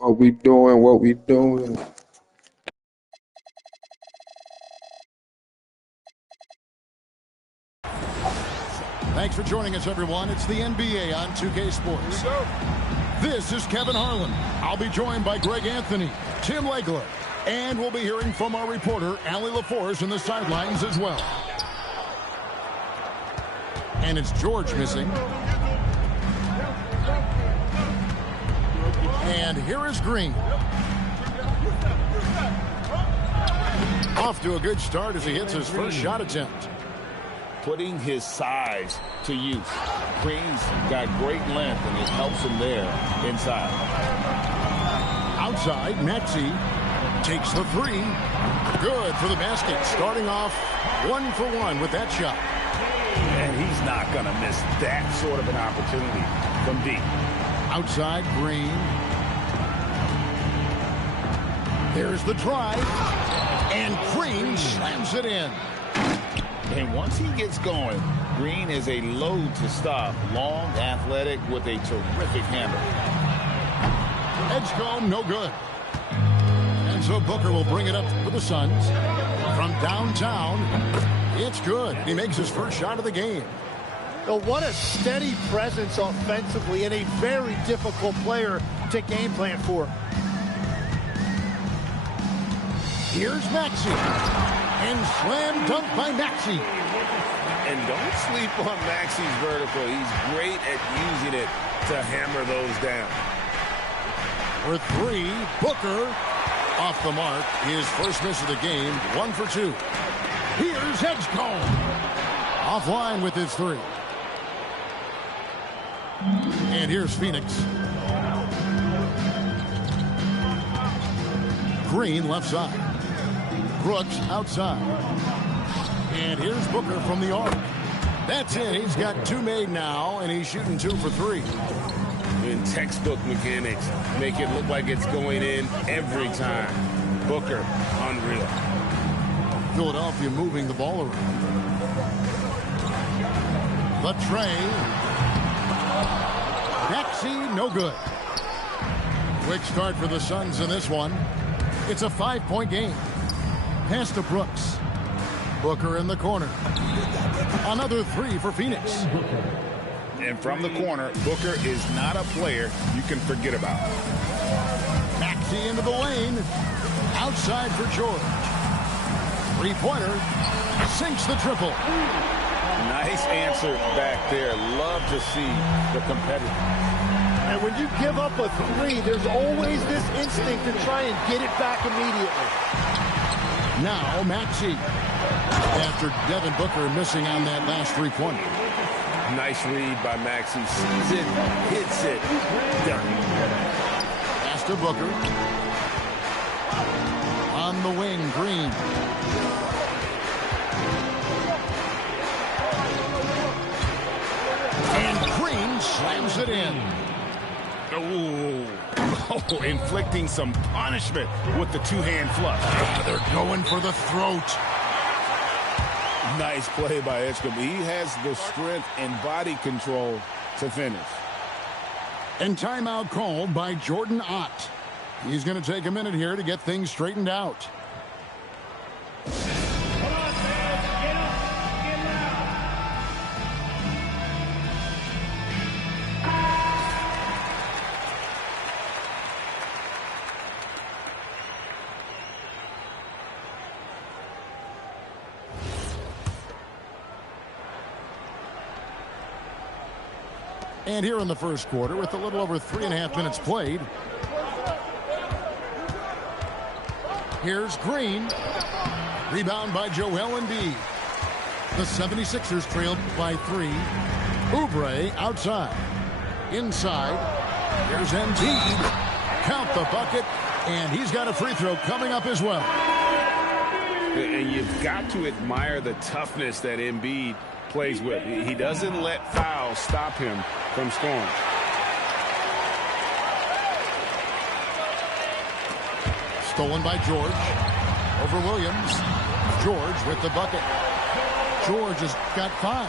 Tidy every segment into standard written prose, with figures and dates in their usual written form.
Are we doing what we doing? Thanks for joining us, everyone. It's the NBA on 2K Sports. This is Kevin Harlan. I'll be joined by Greg Anthony, Tim Legler, and we'll be hearing from our reporter, Allie LaForce, in the sidelines as well. And it's George missing. And here is Green. Off to a good start as he hits his first shot attempt. Putting his size to use. Green's got great length, and it helps him there inside. Outside, Maxey takes the three. Good for the basket. Starting off 1 for 1 with that shot. And he's not going to miss that sort of an opportunity from deep. Outside, Green. There's the drive. And Green slams it in. And once he gets going, Green is a load to stop. Long, athletic, with a terrific hammer. Edgecombe, no good. And so Booker will bring it up for the Suns. From downtown, it's good. He makes his first shot of the game. Well, what a steady presence offensively and a very difficult player to game plan for. Here's Maxey. And slam dunk by Maxey. And don't sleep on Maxey's vertical. He's great at using it to hammer those down. For three, Booker off the mark. His first miss of the game, 1 for 2. Here's Edgecombe. Offline with his three. And here's Phoenix. Green left side. Brooks outside. And here's Booker from the arc. That's it. He's got 2 made now, and he's shooting 2 for 3. In textbook mechanics, make it look like it's going in every time. Booker, unreal. Philadelphia moving the ball around. The tray. Maxey, no good. Quick start for the Suns in this one. It's a 5-point game. Pass to Brooks. Booker in the corner. Another 3 for Phoenix. And from the corner, Booker is not a player you can forget about. Maxey into the lane. Outside for George. Three-pointer. Sinks the triple. Nice answer back there. Love to see the competitor. And when you give up a 3, there's always this instinct to try and get it back immediately. Now Maxey. After Devin Booker missing on that last three-pointer. Nice read by Maxey. Sees it, hits it, done. Pass to Booker. On the wing, Green. And Green slams it in. Oh, inflicting some punishment with the two-hand flush. They're going for the throat. Nice play by Edgecombe. He has the strength and body control to finish. And timeout called by Jordan Ott. He's going to take a minute here to get things straightened out. And here in the first quarter, with a little over 3.5 minutes played. Here's Green. Rebound by Joel Embiid. The 76ers trailed by 3. Oubre outside. Inside. Here's Embiid. Count the bucket. And he's got a free throw coming up as well. And you've got to admire the toughness that Embiid plays with. He doesn't let fouls stop him from scoring. Stolen by George. Over Williams. George with the bucket. George has got 5.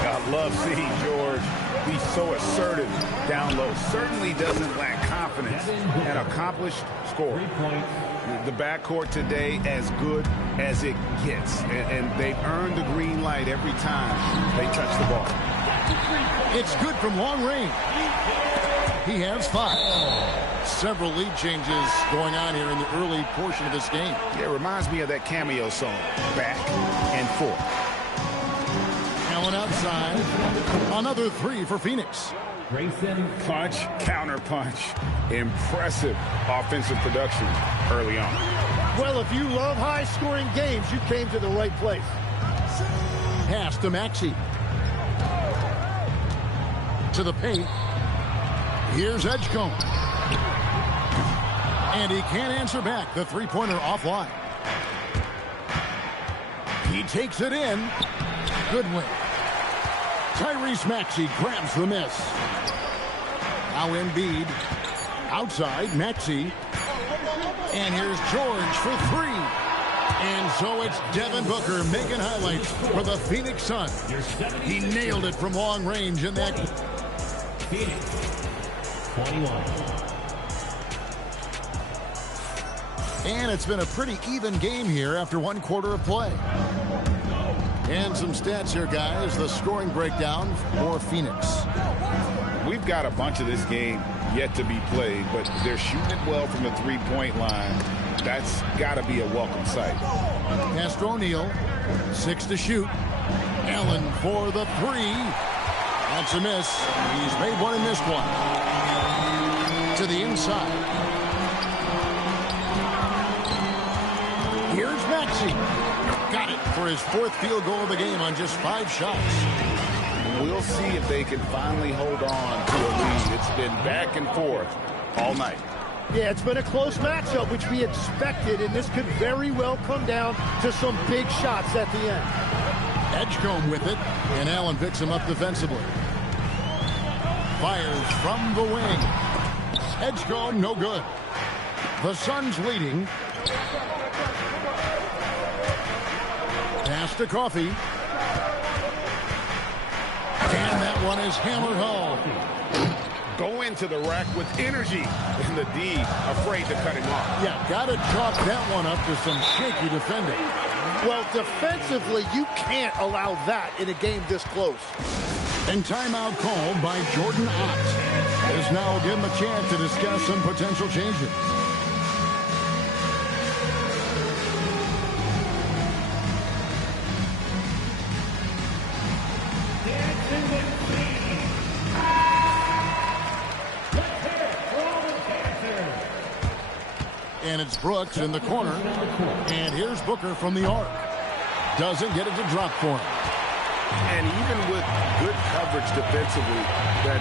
I love seeing George He's so assertive down low. Certainly doesn't lack confidence. An accomplished scorer. The backcourt today as good as it gets. And they've earned the green light every time they touch the ball. It's good from long range. He has 5. Several lead changes going on here in the early portion of this game. Yeah, it reminds me of that cameo song, Back and Forth. Allen outside. Another 3 for Phoenix. Punch, counter punch. Impressive offensive production early on. Well, if you love high-scoring games, you came to the right place. Pass to Maxey. To the paint. Here's Edgecombe. And he can't answer back. The three-pointer offline. He takes it in. Good win. Tyrese Maxey grabs the miss. Now Embiid. Outside, Maxey. And here's George for 3. And so it's Devin Booker making highlights for the Phoenix Suns. He nailed it from long range in that. Phoenix, 21. And it's been a pretty even game here after 1 quarter of play. And some stats here, guys. The scoring breakdown for Phoenix. We've got a bunch of this game yet to be played, but they're shooting it well from the three-point line. That's got to be a welcome sight. Castro O'Neal, 6 to shoot. Allen for the 3. That's a miss. He's made one and missed one. To the inside. Here's Maxey. Got it for his 4th field goal of the game on just 5 shots. We'll see if they can finally hold on to a lead. It's been back and forth all night. Yeah, it's been a close matchup, which we expected, and this could very well come down to some big shots at the end. Edgecombe with it, and Allen picks him up defensively. Fires from the wing. Edgecombe, no good. The Suns leading. Pass to Coffee. And that one is hammered home. Go into the rack with energy. And the D afraid to cut him off. Yeah, got to chalk that one up to some shaky defending. Well, defensively, you can't allow that in a game this close. And timeout called by Jordan Ott. This now will give him a chance to discuss some potential changes. And it's Brooks in the corner. And here's Booker from the arc. Doesn't get it to drop for him. And even with good coverage defensively, that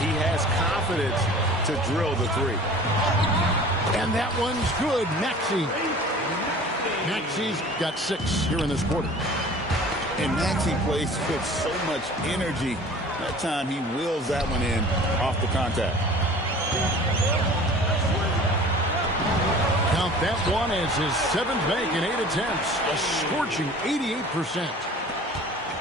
he has confidence to drill the 3. And that one's good. Maxey. Maxey's got 6 here in this quarter. And Maxey plays with so much energy. That time he wheels that one in off the contact. Count that one as his 7th make in 8 attempts. A scorching 88%.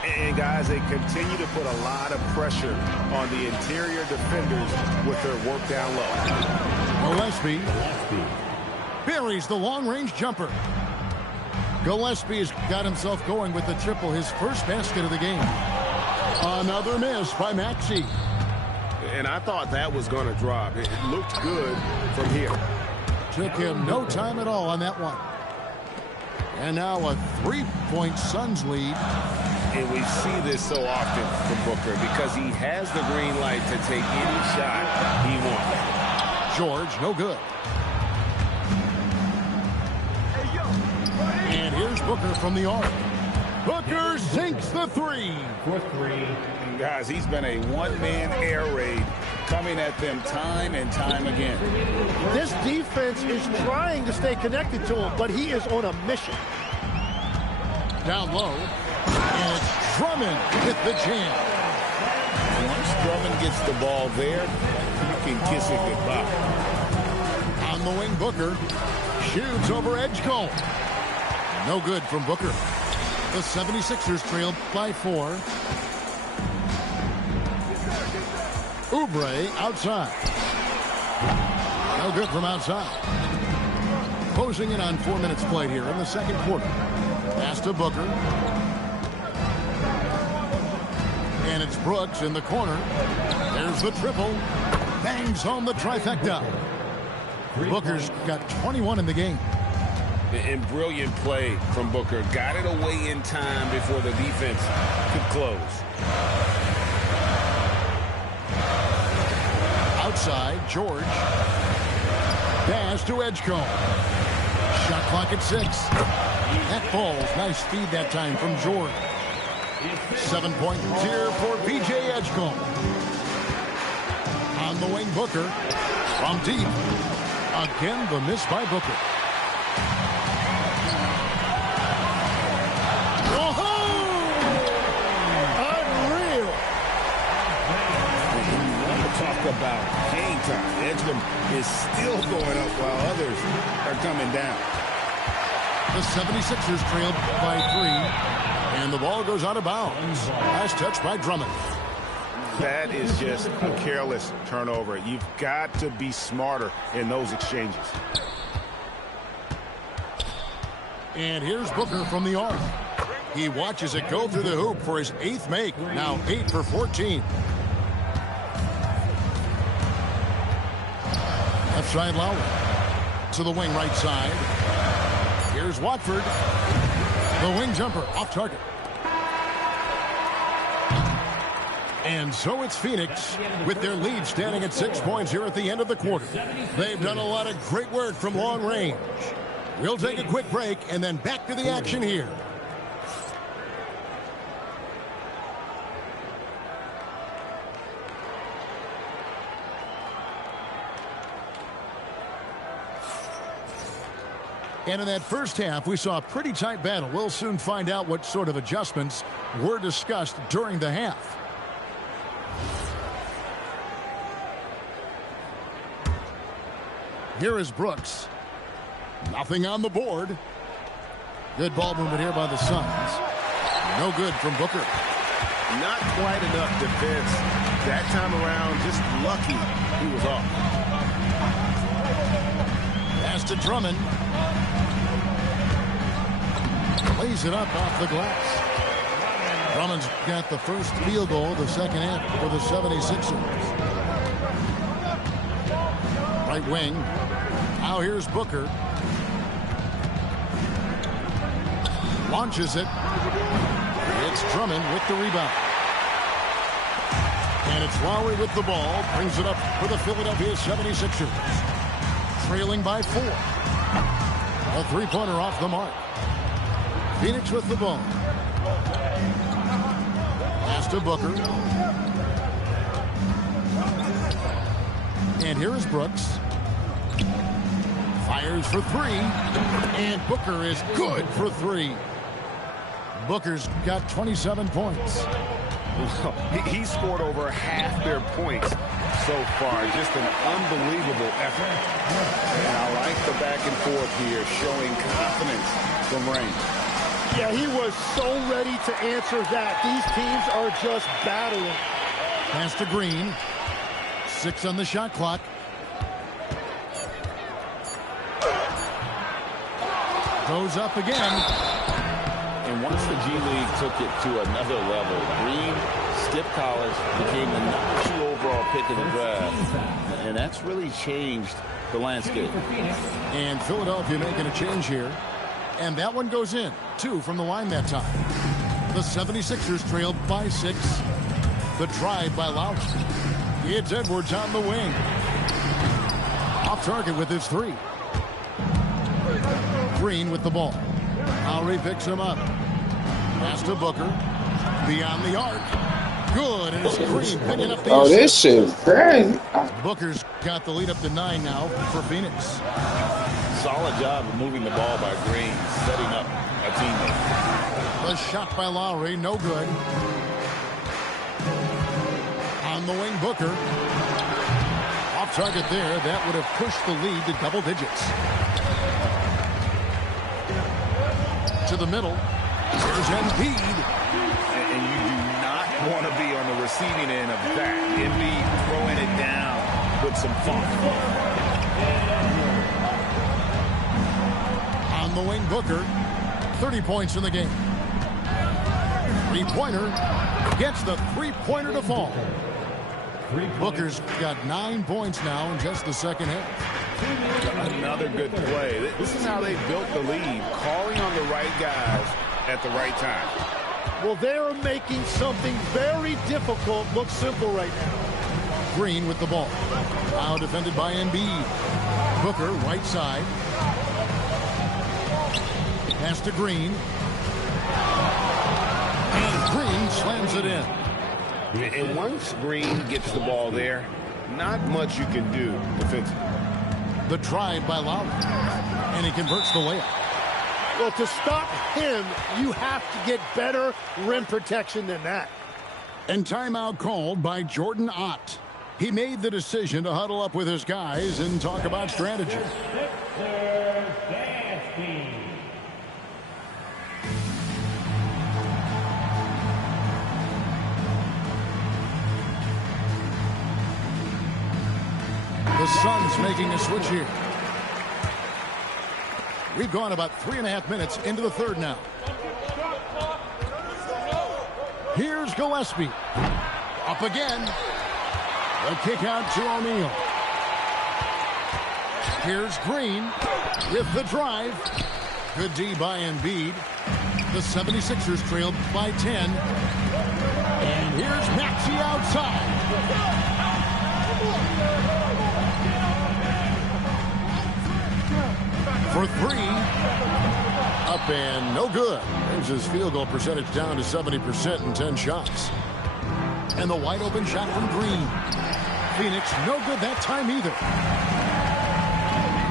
And guys, they continue to put a lot of pressure on the interior defenders with their work down low. Gillespie buries the long-range jumper. Gillespie's got himself going with the triple, his first basket of the game. Another miss by Maxey. And I thought that was going to drop. It looked good from here. Took him no time at all on that one. And now a 3-point Suns lead. And we see this so often from Booker because he has the green light to take any shot he wants. George, no good. And here's Booker from the arc. Booker sinks the 3. For 3. And guys, he's been a one-man air raid coming at them time and time again. This defense is trying to stay connected to him, but he is on a mission. Down low. And it's Drummond with the jam. Once Drummond gets the ball there, you can kiss it goodbye. On the wing, Booker shoots over Edgecombe. No good from Booker. The 76ers trailed by 4. Oubre outside. No good from outside. Closing in on 4 minutes played here in the second quarter. Pass to Booker. And it's Brooks in the corner. There's the triple. Bangs home the trifecta. Booker's got 21 in the game. And brilliant play from Booker. Got it away in time before the defense could close. Outside, George. Pass to Edgecombe. Shot clock at 6. That falls. Nice feed that time from George. 7-point here for P.J. Edgecombe. On the wing, Booker. From deep. Again, the miss by Booker. About game time. Edgecombe is still going up while others are coming down. The 76ers trailed by 3, and the ball goes out of bounds. Last touch by Drummond. That is just a careless turnover. You've got to be smarter in those exchanges. And here's Booker from the arc. He watches it go through the hoop for his 8th make. Now 8 for 14. Left side Lowry. To the wing right side. Here's Watford. The wing jumper off target. And so it's Phoenix with their lead standing at 6 points here at the end of the quarter. They've done a lot of great work from long range. We'll take a quick break and then back to the action here. And in that first half, we saw a pretty tight battle. We'll soon find out what sort of adjustments were discussed during the half. Here is Brooks. Nothing on the board. Good ball movement here by the Suns. No good from Booker. Not quite enough defense. That time around, just lucky he was off. Pass to Drummond. Lays it up off the glass. Drummond's got the first field goal of the second half for the 76ers. Right wing. Now here's Booker. Launches it. It's Drummond with the rebound. And it's Lowry with the ball. Brings it up for the Philadelphia 76ers. Trailing by 4. A three-pointer off the mark. Phoenix with the ball. Pass to Booker. And here is Brooks. Fires for 3. And Booker is good for 3. Booker's got 27 points. He scored over half their points so far. Just an unbelievable effort. And I like the back and forth here, showing confidence from range. Yeah, he was so ready to answer that. These teams are just battling. Pass to Green. 6 on the shot clock. Goes up again. And once the G League took it to another level, Green, Skip Collins became the #2 overall pick in the draft. And that's really changed the landscape. And Philadelphia making a change here. And that one goes in. 2 from the line that time. The 76ers trailed by 6. The drive by Lowry. It's Edwards on the wing. Off target with his 3. Green with the ball. Lowry picks him up. Pass to Booker. Beyond the arc. Good. And it's Green picking up the Oh, assist. this shit crazy. Booker's got the lead up to 9 now for Phoenix. Solid job of moving the ball by Green, setting up a teammate. The shot by Lowry, no good. On the wing, Booker. Off target there. That would have pushed the lead to double digits. To the middle. Here's Embiid. And you do not want to be on the receiving end of that. Embiid throwing it down with some funk. On the wing, Booker. 30 points in the game. Three-pointer. Gets the three-pointer to fall. Booker's got 9 points now in just the second half. Another good play. This is how they built the lead, calling on the right guys at the right time. Well, they're making something very difficult look simple right now. Green with the ball. Now defended by Embiid. Booker, right side. Pass to Green. And Green slams it in. And once Green gets the ball there, not much you can do defensively. The drive by Lowry. And he converts the layup. Well, to stop him, you have to get better rim protection than that. And timeout called by Jordan Ott. He made the decision to huddle up with his guys and talk about strategy. The Suns making a switch here. We've gone about 3.5 minutes into the third now. Here's Gillespie. Up again. The kick out to O'Neal. Here's Green with the drive. Good D by Embiid. The 76ers trailed by 10. And here's Maxey outside. For three. Up and no good. Brings his field goal percentage down to 70% in 10 shots. And the wide open shot from Green. Phoenix no good that time either.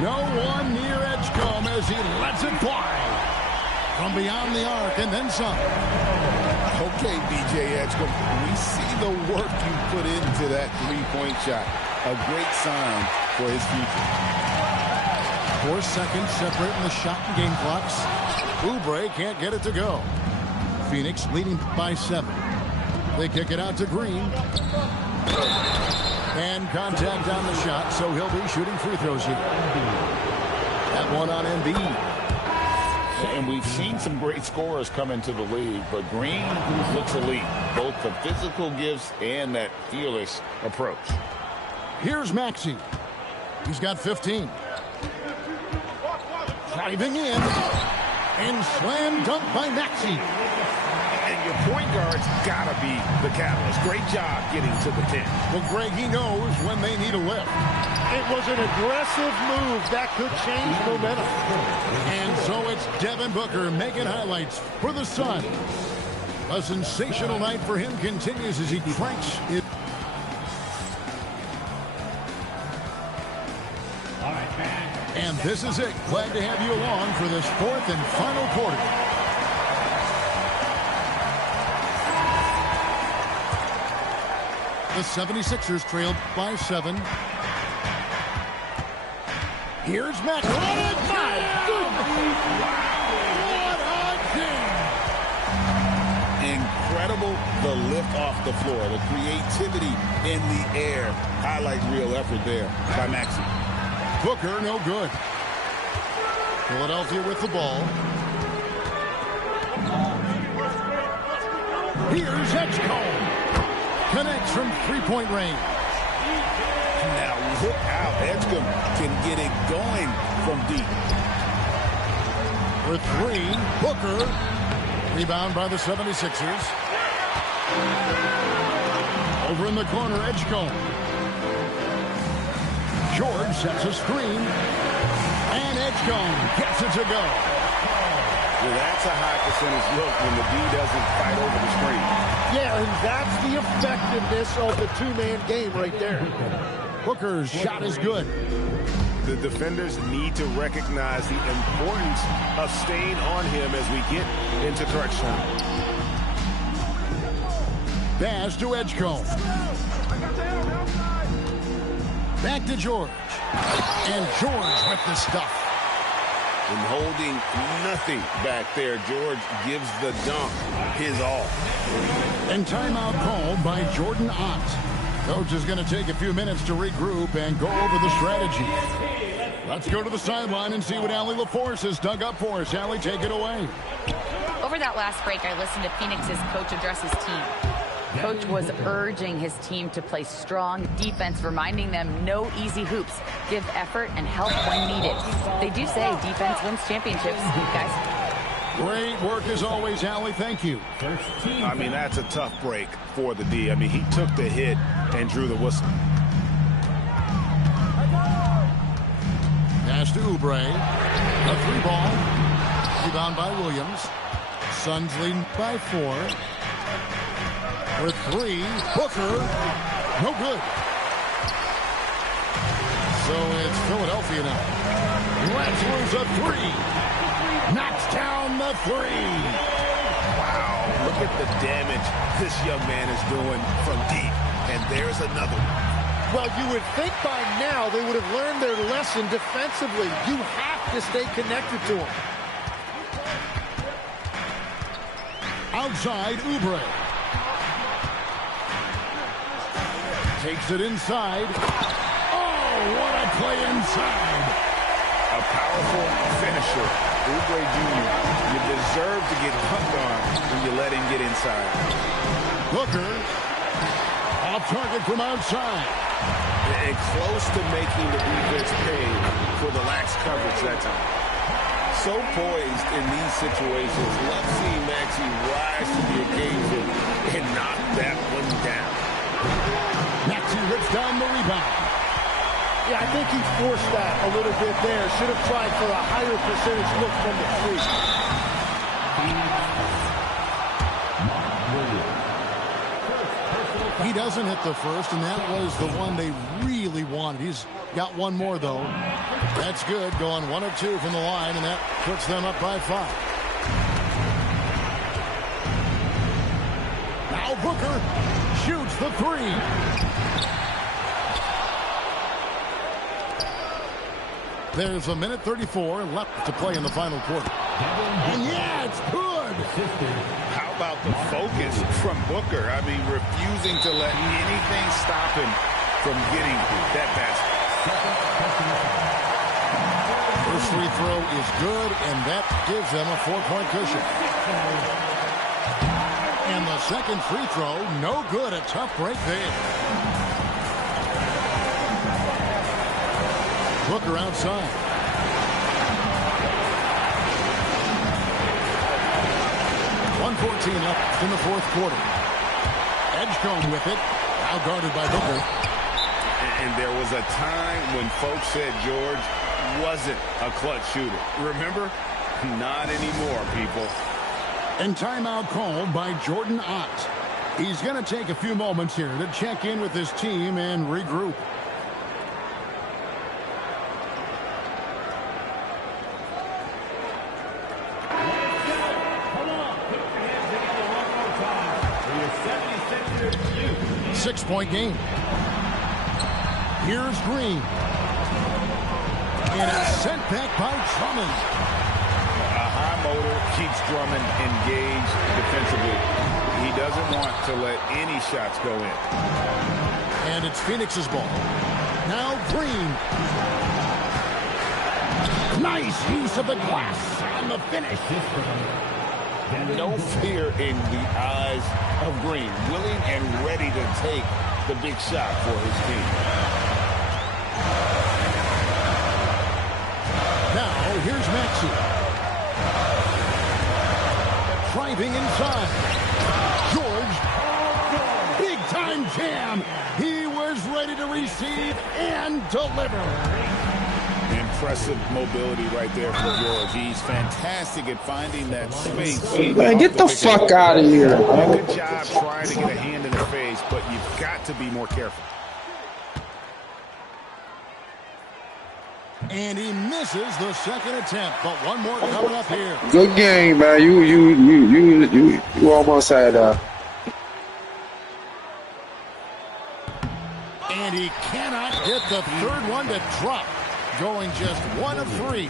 No one near Edgecombe as he lets it fly. From beyond the arc and then some. Okay, BJ Edgecombe, we see the work you put into that three-point shot. A great sign for his future. 4 seconds separating the shot and game clocks. Oubre can't get it to go. Phoenix leading by 7. They kick it out to Green. And contact on the shot, so he'll be shooting free throws here. That one on Embiid. And we've seen some great scorers come into the league, but Green looks elite. Both the physical gifts and that fearless approach. Here's Maxey. He's got 15. Driving in. And slam dunk by Maxey. And your point guard's got to be the catalyst. Great job getting to the 10. Well, Greg, he knows when they need a lift. It was an aggressive move that could change momentum. And so it's Devin Booker making highlights for the Suns. A sensational night for him continues as he cranks it. And this is it. Glad to have you along for this 4th and final quarter. The 76ers trailed by 7. Here's Mack. What a game! Incredible, the lift off the floor, the creativity in the air. Highlight real effort there by Maxey. Booker, no good. Philadelphia with the ball. Here's Edgecombe. Connects from three-point range. Now look out. Edgecombe can get it going from deep. For 3, Booker. Rebound by the 76ers. Over in the corner, Edgecombe. George sets a screen. And Edgecombe gets it to go. Well, that's a high percentage look when the D doesn't fight over the screen. Yeah, and that's the effectiveness of the two-man game right there. Booker's shot is good. The defenders need to recognize the importance of staying on him as we get into crunch time. Pass to Edgecombe. Back to George. And George with the stuff. And holding nothing back there, George gives the dunk his all. And timeout called by Jordan Ott. Coach is going to take a few minutes to regroup and go over the strategy. Let's go to the sideline and see what Allie LaForce has dug up for us. Allie, take it away. Over that last break, I listened to Phoenix's coach address his team. Coach was urging his team to play strong defense, reminding them no easy hoops, give effort, and help when needed. They do say defense wins championships, guys. Great work as always, Allie. Thank you. I mean, that's a tough break for the D. I mean, he took the hit and drew the whistle. Pass to Oubre. A three ball. Rebound by Williams. Suns leading by 4. With 3. Booker. No good. So it's Philadelphia now. Let's lose a 3. Knocks down the 3. Wow, look at the damage this young man is doing from deep. And there's another one. Well, you would think by now they would have learned their lesson defensively. You have to stay connected to them. Outside, Oubre. Takes it inside. Oh, what a play inside. A powerful finisher. Oubre Jr., you deserve to get dunked on when you let him get inside. Booker. Off target from outside. And close to making the defense pay for the lax coverage that time. So poised in these situations. Love seeing Maxey rise to the occasion and knock that one down. Maxey rips down the rebound. Yeah, I think he forced that a little bit there. Should have tried for a higher percentage look from the free. He doesn't hit the first, and that was the one they really wanted. He's got one more, though. That's good, going 1 of 2 from the line, and that puts them up by 5. Now Booker shoots the 3. There's a minute 34 left to play in the final quarter. And yeah, it's good. How about the focus from Booker? I mean, refusing to let anything stop him from getting that basket. First free throw is good, and that gives them a 4-point cushion. And the second free throw, no good. A tough break there. Booker outside. .14 left in the fourth quarter. Edgecombe with it. Now guarded by Booker. And there was a time when folks said George wasn't a clutch shooter. Remember? Not anymore, people. And timeout called by Jordan Ott. He's going to take a few moments here to check in with his team and regroup. Six-point game. Here's Green. And it's sent back by Drummond. A high motor keeps Drummond engaged defensively. He doesn't want to let any shots go in. And it's Phoenix's ball. Now Green. Nice use of the glass on the finish. No fear in the eyes of Green. Willing and ready to take the big shot for his team. Now, here's Maxey. Driving inside. George. Big-time jam. He was ready to receive and deliver. Impressive mobility right there for George. He's fantastic at finding that space. Man, get the fuck out of here. Good job trying to get a hand in the face, but you've got to be more careful. And he misses the second attempt, but one more coming up here. Good game, man. You almost had And he cannot get the third one to drop. Going just 1 of 3.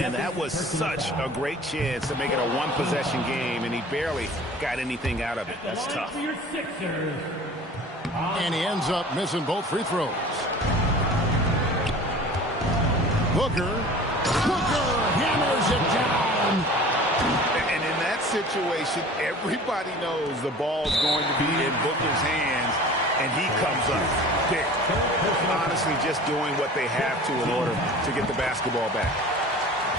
And that was such a great chance to make it a one-possession game, and he barely got anything out of it. That's tough. And he ends up missing both free throws. Booker hammers it down. And in that situation, everybody knows the ball's going to be in Booker's hands, and he comes up big. Honestly, just doing what they have to in order to get the basketball back.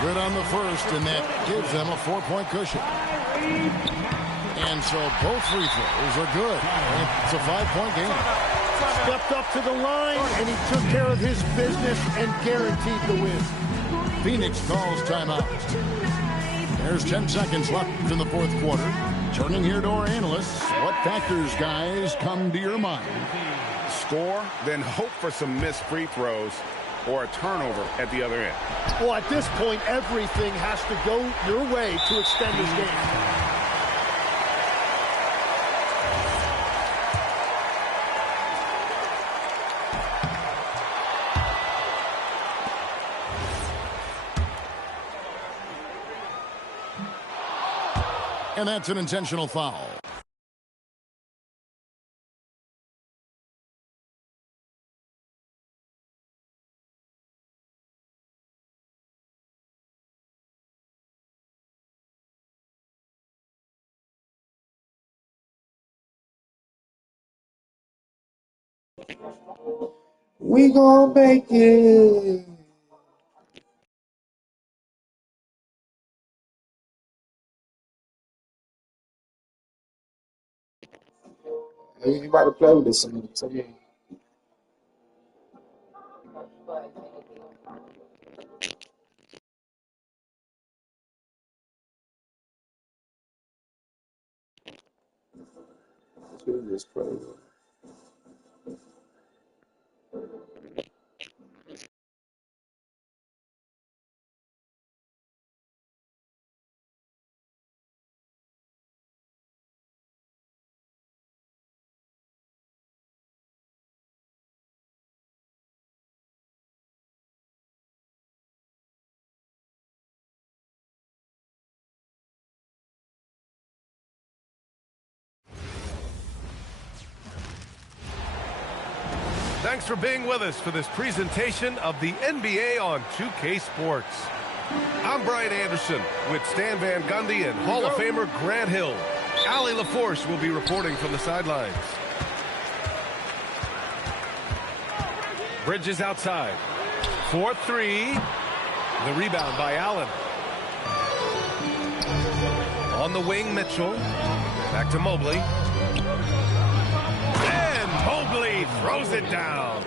Good on the first, and that gives them a 4-point cushion. And so both free throws are good. It's a 5-point game. Stepped up to the line, and he took care of his business and guaranteed the win. Phoenix calls timeout. There's 10 seconds left in the fourth quarter. Turning here to our analysts, what factors, guys, come to your mind? Score, then hope for some missed free throws or a turnover at the other end. Well, at this point, everything has to go your way to extend this game. And that's an intentional foul. We gonna make it. You about to play with this in a minute, so yeah. This is crazy. Thanks for being with us for this presentation of the NBA on 2K Sports. I'm Brian Anderson with Stan Van Gundy and Hall of Famer Grant Hill. Allie LaForce will be reporting from the sidelines. Bridges outside. 4-3. The rebound by Allen. On the wing, Mitchell. Back to Mobley. And Mobley throws it down.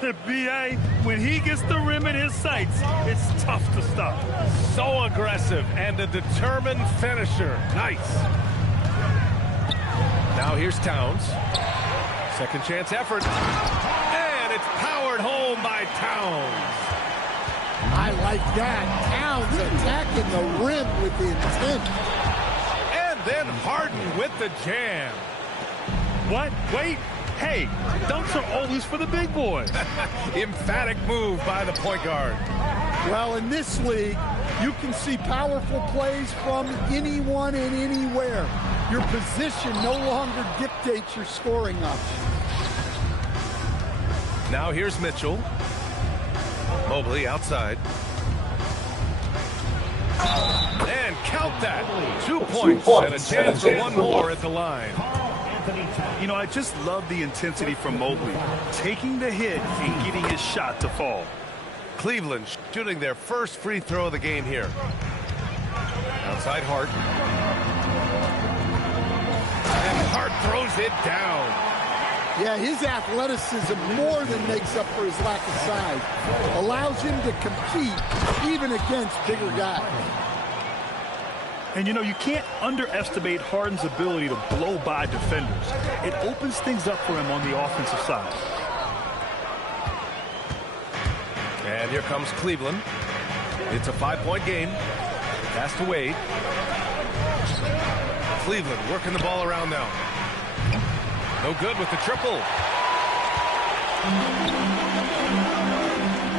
The B.A., when he gets the rim in his sights, it's tough to stop. So aggressive and a determined finisher. Nice. Now here's Towns. Second chance effort. And it's powered home by Towns. I like that. Towns attacking the rim with the intent. And then Harden with the jam. What? Wait. Hey, dunks are always for the big boys. Emphatic move by the point guard. Well, in this league, you can see powerful plays from anyone and anywhere. Your position no longer dictates your scoring options. Now here's Mitchell. Mobley outside. And count that. 2 points and a chance for one more at the line. You know, I just love the intensity from Mobley, taking the hit and getting his shot to fall. Cleveland shooting their first free throw of the game here. Outside Hart. And Hart throws it down. Yeah, his athleticism more than makes up for his lack of size. Allows him to compete even against bigger guys. And, you know, you can't underestimate Harden's ability to blow by defenders. It opens things up for him on the offensive side. And here comes Cleveland. It's a 5-point game. Pass to Wade. Cleveland working the ball around now. No good with the triple.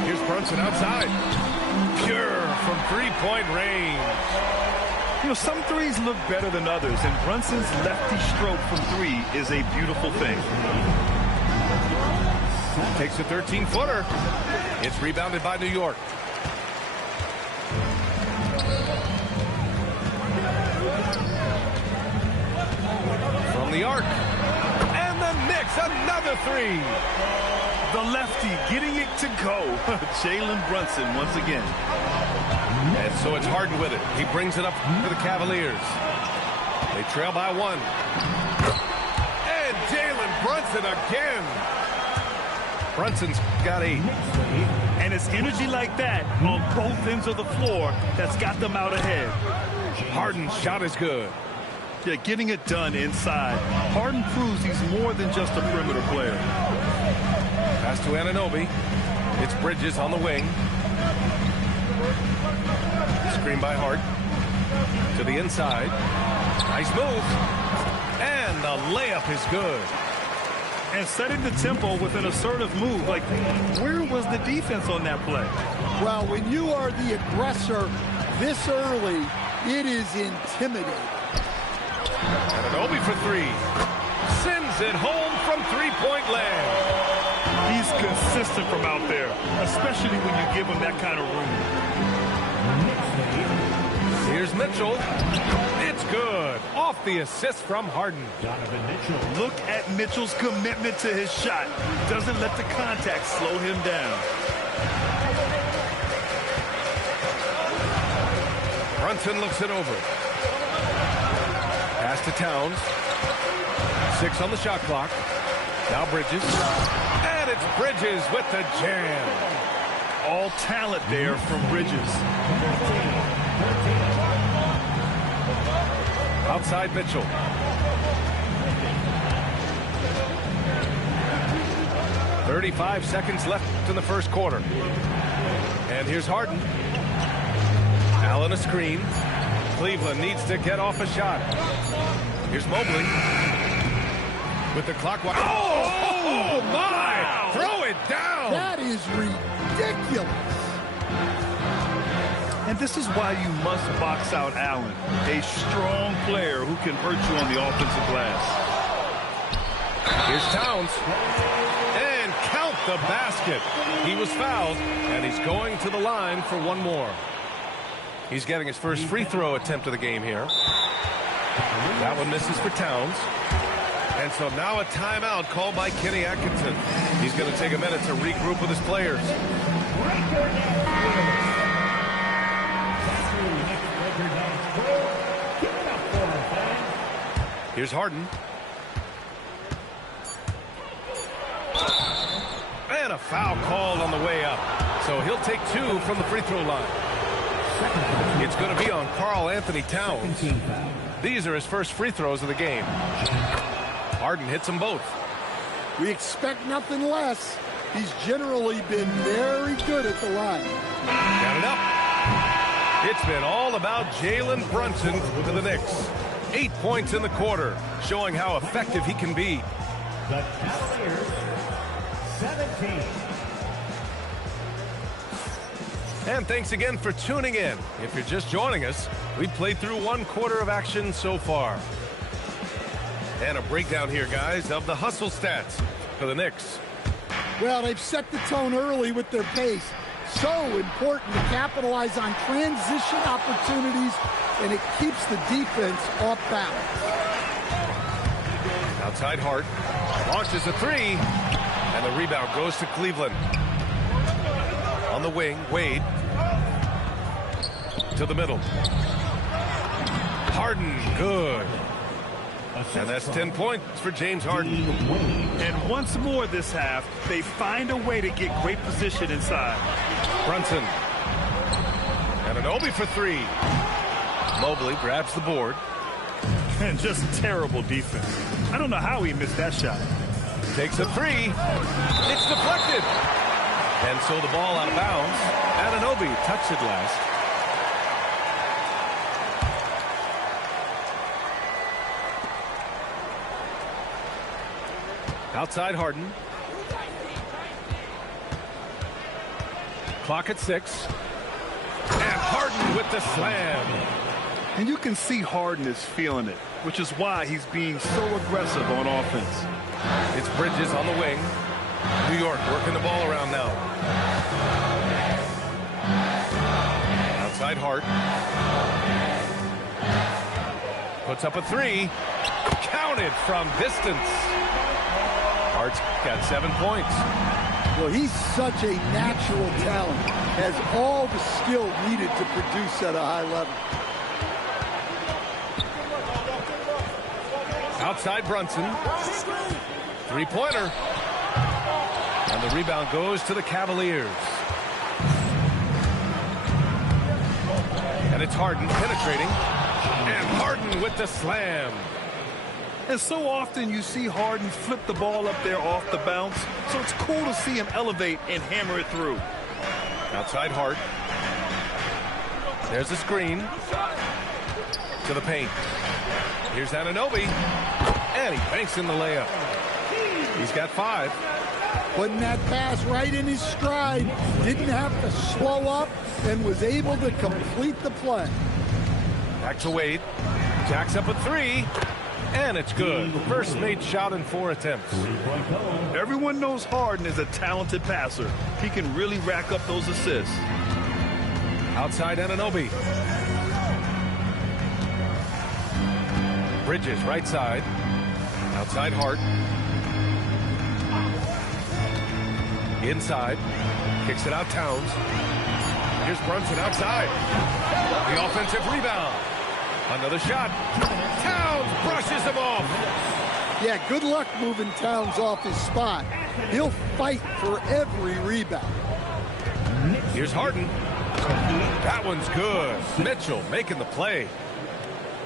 Here's Brunson outside. Pure from three-point range. You know, some threes look better than others, and Brunson's lefty stroke from three is a beautiful thing. Takes a 13-footer. It's rebounded by New York. From the arc. And the Knicks, another three. The lefty getting it to go. Jalen Brunson once again. And so it's Harden with it. He brings it up for the Cavaliers. They trail by one. And Jalen Brunson again. Brunson's got 8. And it's energy like that on both ends of the floor that's got them out ahead. Harden's shot is good. Yeah, getting it done inside. Harden proves he's more than just a perimeter player. Pass to Anunoby. It's Bridges on the wing. Screen by Hart. To the inside. Nice move. And the layup is good. And setting the tempo with an assertive move. Like, where was the defense on that play? Well, when you are the aggressor this early, it is intimidating. Anunoby for 3. Sends it home from three-point land. He's consistent from out there, especially when you give him that kind of room. Here's Mitchell. It's good. Off the assist from Harden. Look at Mitchell's commitment to his shot. Doesn't let the contact slow him down. Brunson looks it over. Pass to Towns. 6 on the shot clock. Now Bridges. And it's Bridges with the jam. All talent there from Bridges. Outside Mitchell. "35 seconds left in the first quarter. And here's Harden. Allen a screen. Cleveland needs to get off a shot. Here's Mobley. With the clock. Oh my! Wow. Throw it down! That is ridiculous. And this is why you must box out Allen, a strong player who can hurt you on the offensive glass. Here's Towns. And count the basket. He was fouled, and he's going to the line for one more. He's getting his first free throw attempt of the game here. That one misses for Towns. And so now a timeout called by Kenny Atkinson. He's going to take a minute to regroup with his players. Here's Harden. And a foul called on the way up. So he'll take 2 from the free throw line. It's going to be on Karl Anthony Towns. These are his first free throws of the game. Harden hits them both. We expect nothing less. He's generally been very good at the line. Got it up. It's been all about Jalen Brunson to the Knicks. 8 points in the quarter, showing how effective he can be. The Cavaliers, 17. And thanks again for tuning in. If you're just joining us, we've played through 1 quarter of action so far. And a breakdown here, guys, of the hustle stats for the Knicks. Well, they've set the tone early with their pace. So important to capitalize on transition opportunities, and it keeps the defense off balance. Outside Hart. Launches a 3. And the rebound goes to Cleveland. On the wing, Wade. To the middle. Harden, good. And that's 10 points for James Harden. And once more this half, they find a way to get great position inside. Brunson. Anunoby for 3. Mobley grabs the board. And just terrible defense. I don't know how he missed that shot. Takes a 3. It's deflected. And so the ball out of bounds. Anunoby touched it last. Outside Harden. Clock at 6. Harden with the slam. And you can see Harden is feeling it, which is why he's being so aggressive on offense. It's Bridges on the wing. New York working the ball around now. Outside Hart. Puts up a three. Counted from distance. Hart's got 7 points. Well, he's such a natural talent. Has all the skill needed to produce at a high level. Outside Brunson. Three-pointer. And the rebound goes to the Cavaliers. And it's Harden penetrating. And Harden with the slam. And so often you see Harden flip the ball up there off the bounce, so it's cool to see him elevate and hammer it through. Outside Hart. There's the screen. To the paint. Here's Anunoby. And he banks in the layup. He's got 5. Putting that pass right in his stride. Didn't have to slow up and was able to complete the play. Back to Wade. Jacks up a 3. And it's good. First made shot in 4 attempts. Everyone knows Harden is a talented passer. He can really rack up those assists. Outside Anunoby. Bridges right side. Outside Hart. Inside. Kicks it out Towns. Here's Brunson outside. The offensive rebound. Another shot. Towns brushes him off. Yeah, good luck moving Towns off his spot. He'll fight for every rebound. Here's Harden. That one's good. Mitchell making the play.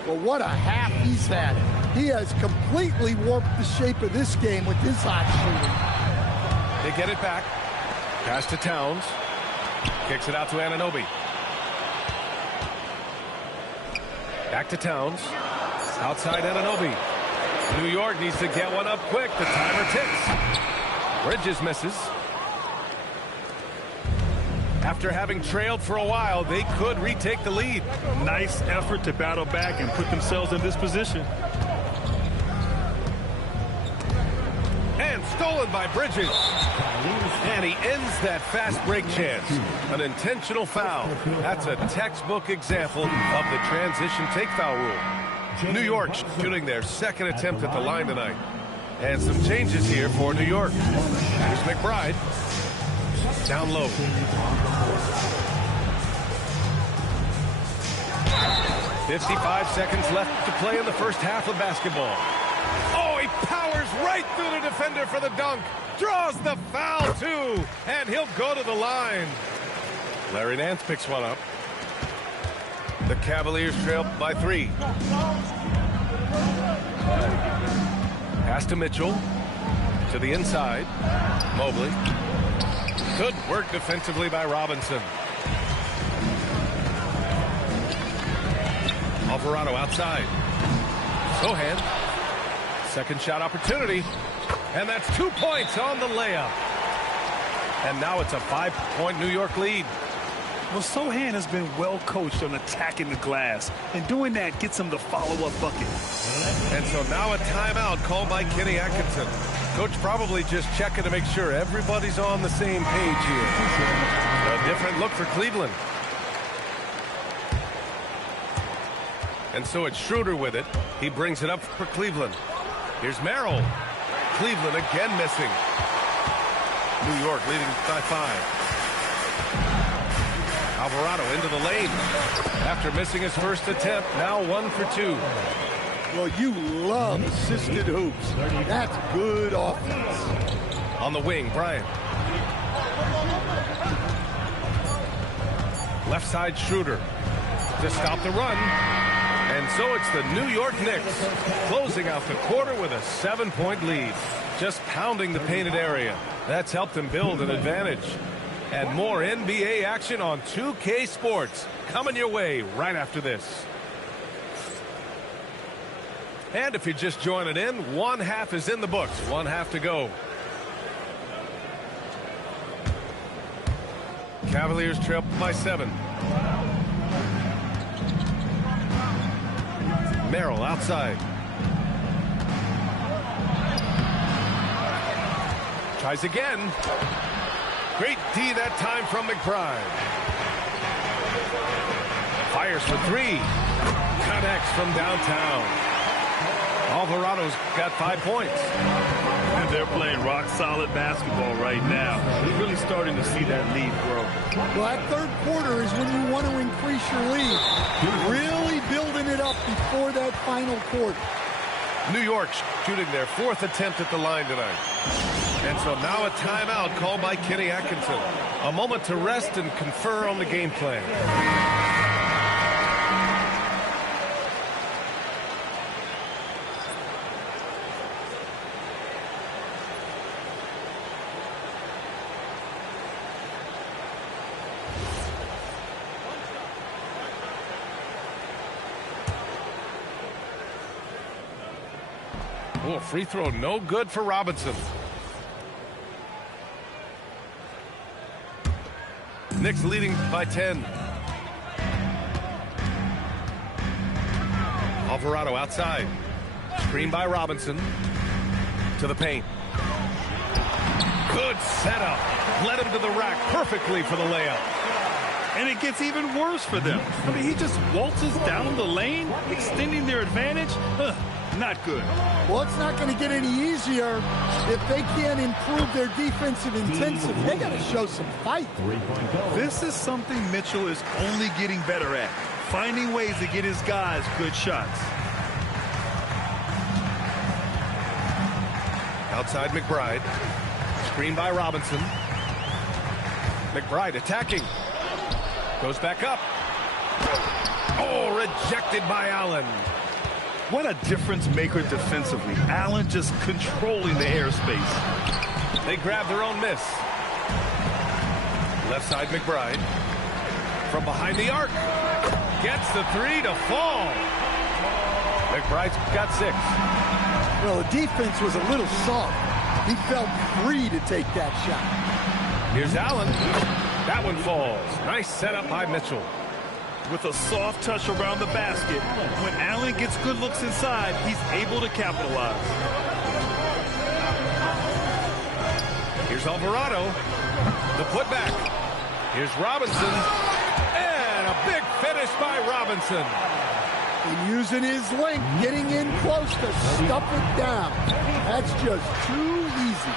Well, what a half he's had. He has completely warped the shape of this game with his hot shooting. They get it back. Pass to Towns. Kicks it out to Anunoby. Back to Towns. Outside Anunoby. New York needs to get one up quick. The timer ticks. Bridges misses. After having trailed for a while, they could retake the lead. Nice effort to battle back and put themselves in this position. And stolen by Bridges. And he ends that fast break chance. An intentional foul. That's a textbook example of the transition take foul rule. New York shooting their second attempt at the line tonight. And some changes here for New York. Here's McBride. Down low. "55 seconds left to play in the first half of basketball. Oh, he powers right through the defender for the dunk. Draws the foul, too. And he'll go to the line. Larry Nance picks one up. The Cavaliers trail by 3. Pass to Mitchell. To the inside. Mobley. Good work defensively by Robinson. Alvarado outside. Sohan. Second shot opportunity. And that's 2 points on the layup. And now it's a 5-point New York lead. Well, Sohan has been well coached on attacking the glass, and doing that gets him the follow-up bucket. And so now a timeout called by Kenny Atkinson. Coach probably just checking to make sure everybody's on the same page here. A different look for Cleveland. And so it's Schroeder with it. He brings it up for Cleveland. Here's Merrill. Cleveland again missing. New York leading by 5. Alvarado into the lane. After missing his first attempt, now 1 for 2. Well, you love assisted hoops. That's good offense. On the wing, Bryant. Left side Schroeder to stop the run. And so it's the New York Knicks closing out the quarter with a 7-point lead. Just pounding the painted area. That's helped them build an advantage. And more NBA action on 2K Sports coming your way right after this. And if you're just joining in, 1 half is in the books. 1 half to go. Cavaliers trail by 7. Merrill outside. Tries again. Great D that time from McBride. Fires for three. Connects from downtown. Alvarado's got 5 points. And they're playing rock-solid basketball right now. We're really starting to see that lead grow. Well, that third quarter is when you want to increase your lead. You're really building it up before that final quarter. New York shooting their 4th attempt at the line tonight. And so now a timeout called by Kenny Atkinson. A moment to rest and confer on the game plan. Oh, free throw no good for Robinson. Knicks leading by 10. Alvarado outside. Screen by Robinson. To the paint. Good setup. Led him to the rack perfectly for the layup. And it gets even worse for them. I mean, he just waltzes down the lane, extending their advantage. Not good. Well, it's not going to get any easier if they can't improve their defensive intensity. They got to show some fight. This is something Mitchell is only getting better at, finding ways to get his guys good shots. Outside McBride. Screen by Robinson. McBride attacking. Goes back up. Oh, rejected by Allen. What a difference maker defensively. Allen just controlling the airspace. They grab their own miss. Left side McBride. From behind the arc. Gets the three to fall. McBride's got 6. Well, the defense was a little soft. He felt free to take that shot. Here's Allen. That one falls. Nice setup by Mitchell. With a soft touch around the basket, when Allen gets good looks inside, he's able to capitalize. Here's Alvarado. The putback. Here's Robinson. And a big finish by Robinson. And using his length, getting in close to stuff it down. That's just too easy.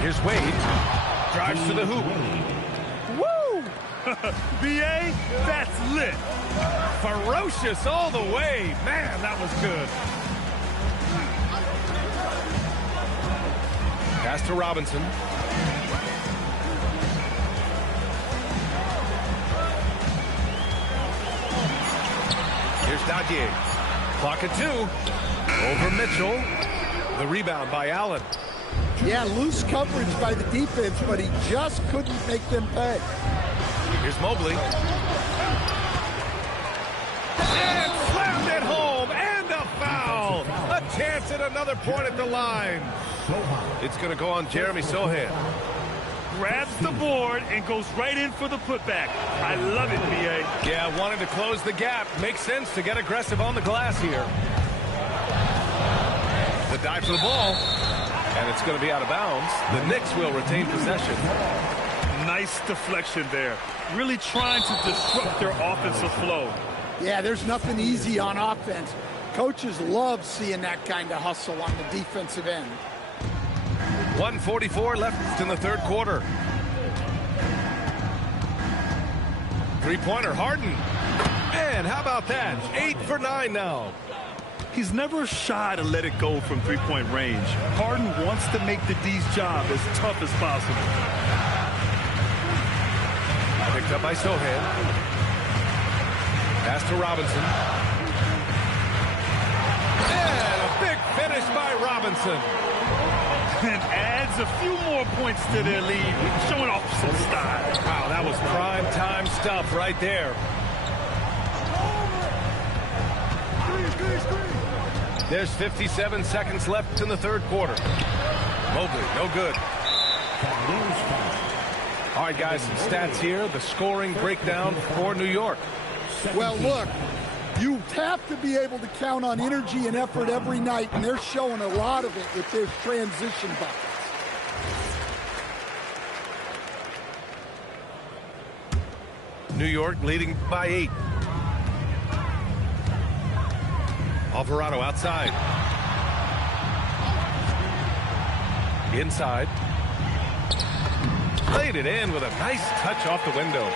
Here's Wade. Drives to the hoop. Woo! B.A., that's lit. Ferocious all the way. Man, that was good. Pass to Robinson. Here's Dadier. Clock at 2. Over Mitchell. The rebound by Allen. Yeah, loose coverage by the defense, but he just couldn't make them pay. Here's Mobley. And slammed it home. And a foul. A chance at another point at the line. It's going to go on Jeremy Sohan. Grabs the board and goes right in for the putback. I love it, B.A. Yeah, wanting to close the gap. Makes sense to get aggressive on the glass here. The dive for the ball. And it's going to be out of bounds. The Knicks will retain possession. Nice deflection there. Really trying to disrupt their offensive flow. Yeah, there's nothing easy on offense. Coaches love seeing that kind of hustle on the defensive end. 1:44 left in the third quarter. Three-pointer, Harden. And how about that? 8 for 9 now. He's never shy to let it go from three-point range. Harden wants to make the D's job as tough as possible. Picked up by Sohan. Pass to Robinson. And a big finish by Robinson. And adds a few more points to their lead, showing off some style. Wow, that was prime time stuff right there. There's 57 seconds left in the third quarter. Mobley, no good. All right, guys, some stats here. The scoring breakdown for New York. Well, look, You have to be able to count on energy and effort every night, and they're showing a lot of it with their transition buckets. New York leading by 8. Alvarado outside. Inside. Played it in with a nice touch off the window.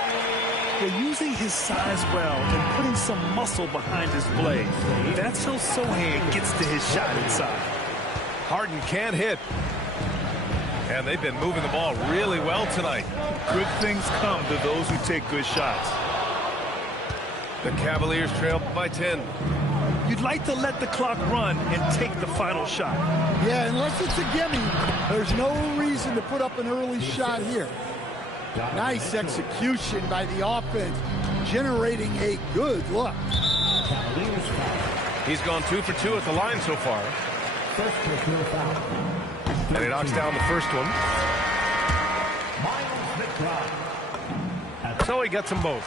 They're using his size well and putting some muscle behind his blade. That's how Sohan gets to his shot inside. Harden can't hit. And they've been moving the ball really well tonight. Good things come to those who take good shots. The Cavaliers trail by 10. You'd like to let the clock run and take the final shot. Yeah, unless it's a gimme, there's no reason to put up an early shot here. Nice execution by the offense, generating a good look. He's gone 2 for 2 at the line so far. And he knocks down the first one. So he gets them both.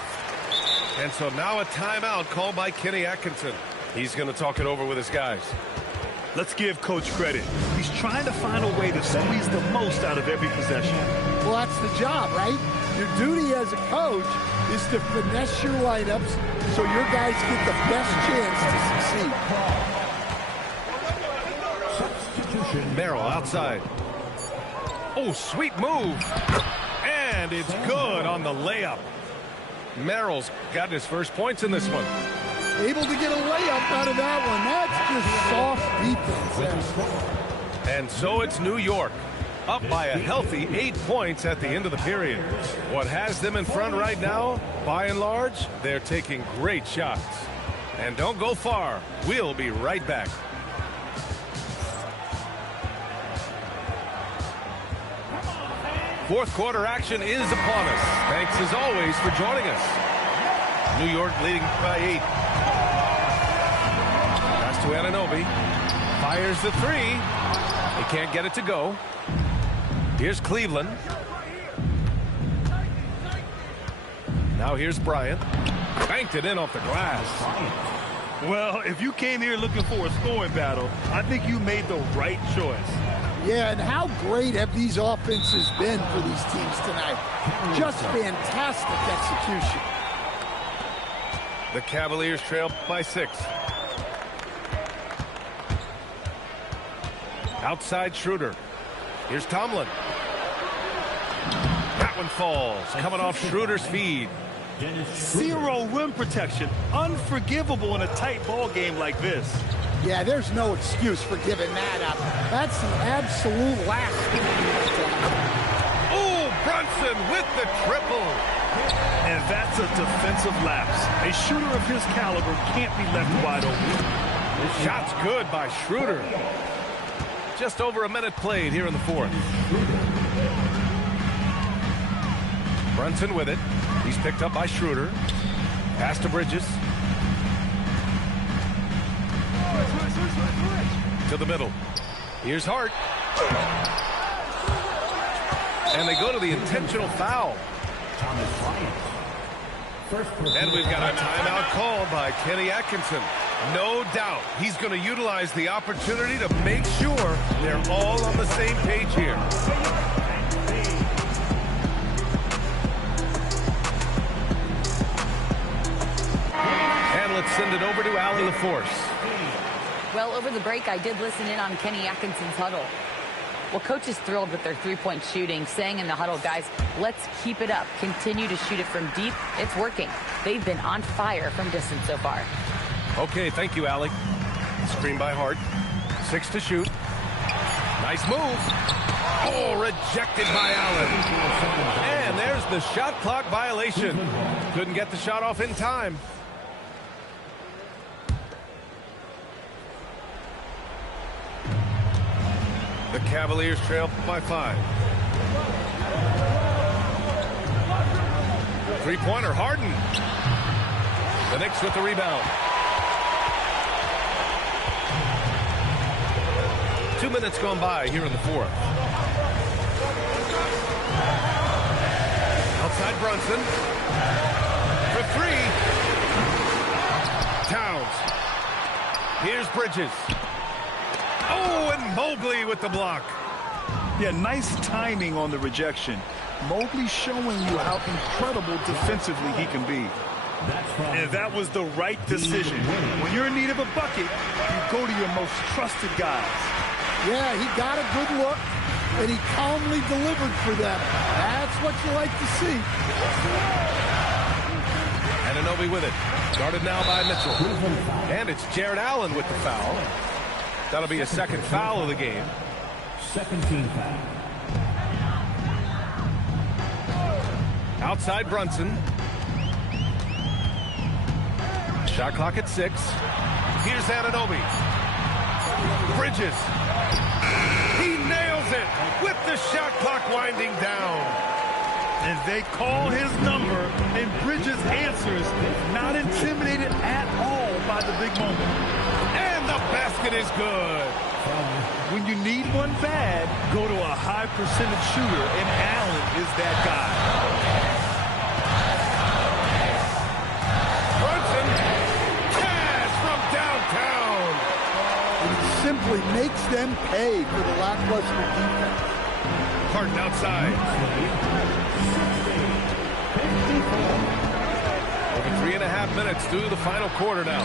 And so now a timeout called by Kenny Atkinson. He's going to talk it over with his guys. Let's give Coach credit. He's trying to find a way to squeeze the most out of every possession. Well, that's the job, right? Your duty as a coach is to finesse your lineups so your guys get the best chance to succeed. Merrill outside. Oh, sweet move. And it's good on the layup. Merrill's got his first points in this one. Able to get a layup out of that one. That's just soft defense. And so it's New York, up by a healthy 8 points at the end of the period. What has them in front right now, by and large, they're taking great shots. And don't go far. We'll be right back. Fourth quarter action is upon us. Thanks as always for joining us. New York leading by 8. Pass to Anunoby. Fires the 3. He can't get it to go. Here's Cleveland. Now here's Bryant. Banked it in off the glass. Well, if you came here looking for a scoring battle, I think you made the right choice. Yeah, and how great have these offenses been for these teams tonight? Just fantastic execution. The Cavaliers trail by 6. Outside Schroeder. Here's Tomlin. That one falls. Coming off Schroeder's feed. Zero rim protection. Unforgivable in a tight ball game like this. Yeah, there's no excuse for giving that up. That's the absolute last thing. Oh, Brunson with the triple. And that's a defensive lapse. A shooter of his caliber can't be left wide open. Shot's good by Schroeder. Just over a minute played here in the fourth. Brunson with it. He's picked up by Schroeder. Pass to Bridges. To the middle. Here's Hart. And they go to the intentional foul. And we've got a timeout called by Kenny Atkinson. No doubt he's going to utilize the opportunity to make sure they're all on the same page here. And let's send it over to Allie LaForce. Well, over the break, I did listen in on Kenny Atkinson's huddle. Well, coach is thrilled with their three-point shooting, saying in the huddle, guys, let's keep it up. Continue to shoot it from deep. It's working. They've been on fire from distance so far. Okay, thank you, Allie. Screen by Hart. 6 to shoot. Nice move. Oh, rejected by Allen. And there's the shot clock violation. Couldn't get the shot off in time. The Cavaliers trail by 5. Three-pointer, Harden. The Knicks with the rebound. 2 minutes gone by here in the fourth. Outside Brunson. For 3. Here's Bridges. Oh, and Mobley with the block. Yeah, nice timing on the rejection. Mobley showing you how incredible defensively he can be. And that was the right decision. When you're in need of a bucket, you go to your most trusted guys. Yeah, he got a good look, and he calmly delivered for them. That's what you like to see. Anunoby with it. Guarded now by Mitchell. And it's Jared Allen with the foul. That'll be a second foul of the game. Second team foul. Outside Brunson. Shot clock at 6. Here's Anunoby. Bridges. He nails it with the shot clock winding down. And they call his number, and Bridges answers, not intimidated at all by the big moment. And the basket is good. When you need one bad, go to a high percentage shooter, and Allen is that guy. Brunson, cash from downtown. It simply makes them pay for the lackluster defense. Harden outside. Over 3.5 minutes through the final quarter now.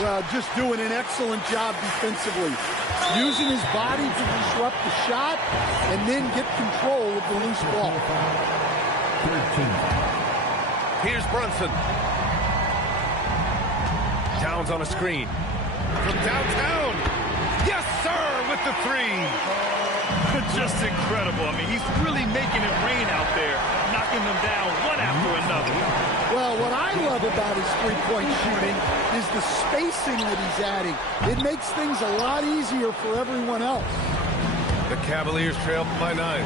Well, just doing an excellent job defensively. Using his body to disrupt the shot and then get control of the loose ball. Here's Brunson. Towns on a screen. From downtown. Yes, sir, with the 3. Just incredible. I mean, he's really making it rain out there, knocking them down one after another. Well, what I love about his three-point shooting is the spacing that he's adding. It makes things a lot easier for everyone else. The Cavaliers trail by 9.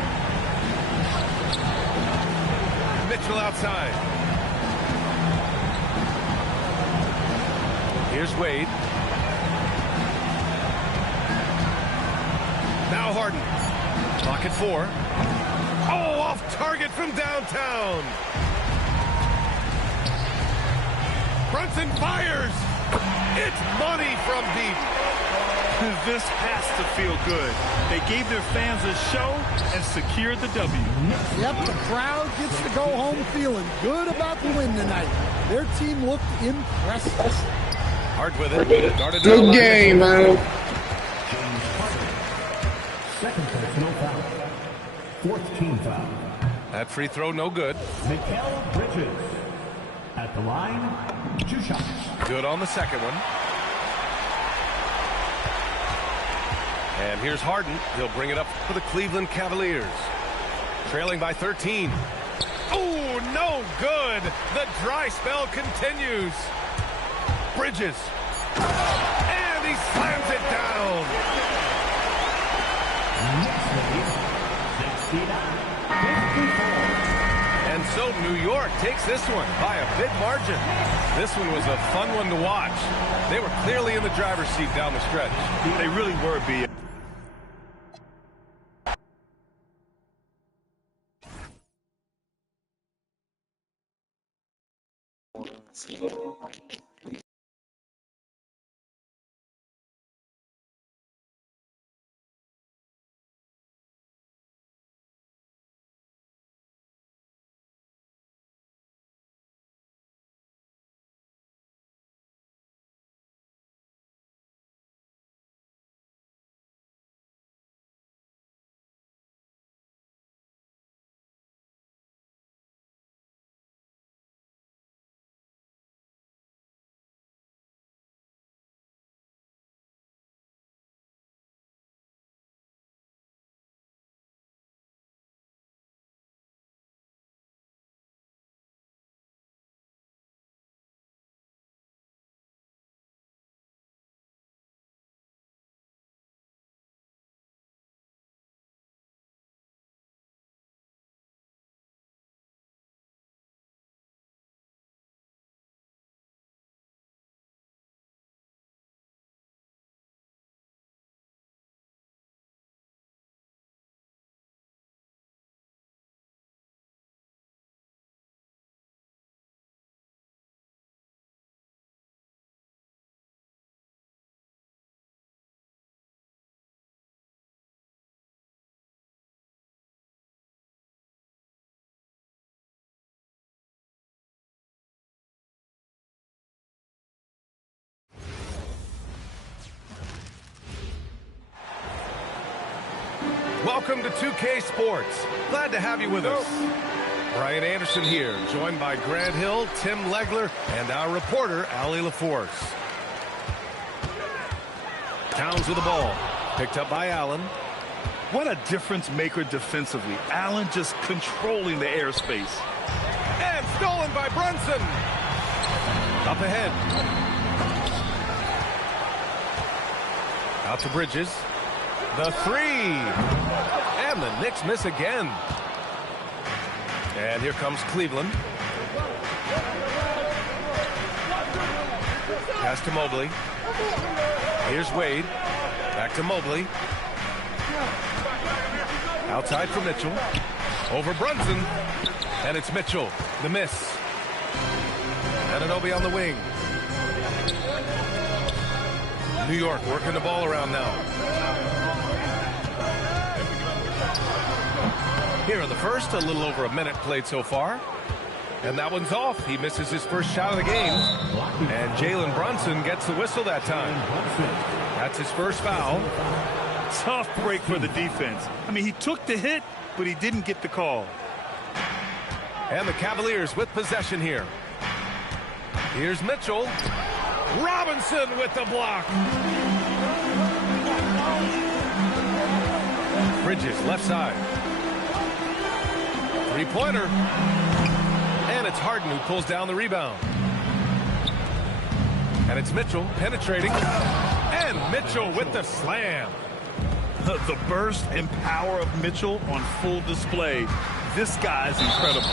Mitchell outside. Here's Wade. Now Harden. Clock at 4. Oh, off target from downtown. Brunson fires. It's money from deep. This has to feel good. They gave their fans a show and secured the W. Yep, the crowd gets to go home feeling good about the win tonight. Their team looked impressive. Hard with it. Good game, man. Second personal foul. Fourth team foul. That free throw no good. Mikal Bridges. At the line, 2 shots. Good on the second one. And here's Harden. He'll bring it up for the Cleveland Cavaliers. Trailing by 13. Oh, no good. The dry spell continues. Bridges. And he slams it down. And so New York takes this one by a big margin. This one was a fun one to watch. They were clearly in the driver's seat down the stretch. They really were, B. welcome to 2K Sports. Glad to have you with us. Brian Anderson here, joined by Grant Hill, Tim Legler, and our reporter, Allie LaForce. Towns with the ball. Picked up by Allen. What a difference maker defensively. Allen just controlling the airspace. And stolen by Brunson. Up ahead. Out to Bridges. The three. And the Knicks miss again. And here comes Cleveland. Pass to Mobley. Here's Wade. Back to Mobley. Outside for Mitchell. Over Brunson. And it's Mitchell. The miss. Anunoby on the wing. New York working the ball around now. Here in the first, a little over a minute played so far. And that one's off. He misses his first shot of the game. And Jalen Brunson gets the whistle that time. That's his first foul. Tough break for the defense. I mean, he took the hit, but he didn't get the call. And the Cavaliers with possession here. Here's Mitchell. Robinson with the block. Bridges left side. Three-pointer. And it's Harden who pulls down the rebound. And it's Mitchell penetrating. And Mitchell with the slam. The burst and power of Mitchell on full display. This guy's incredible.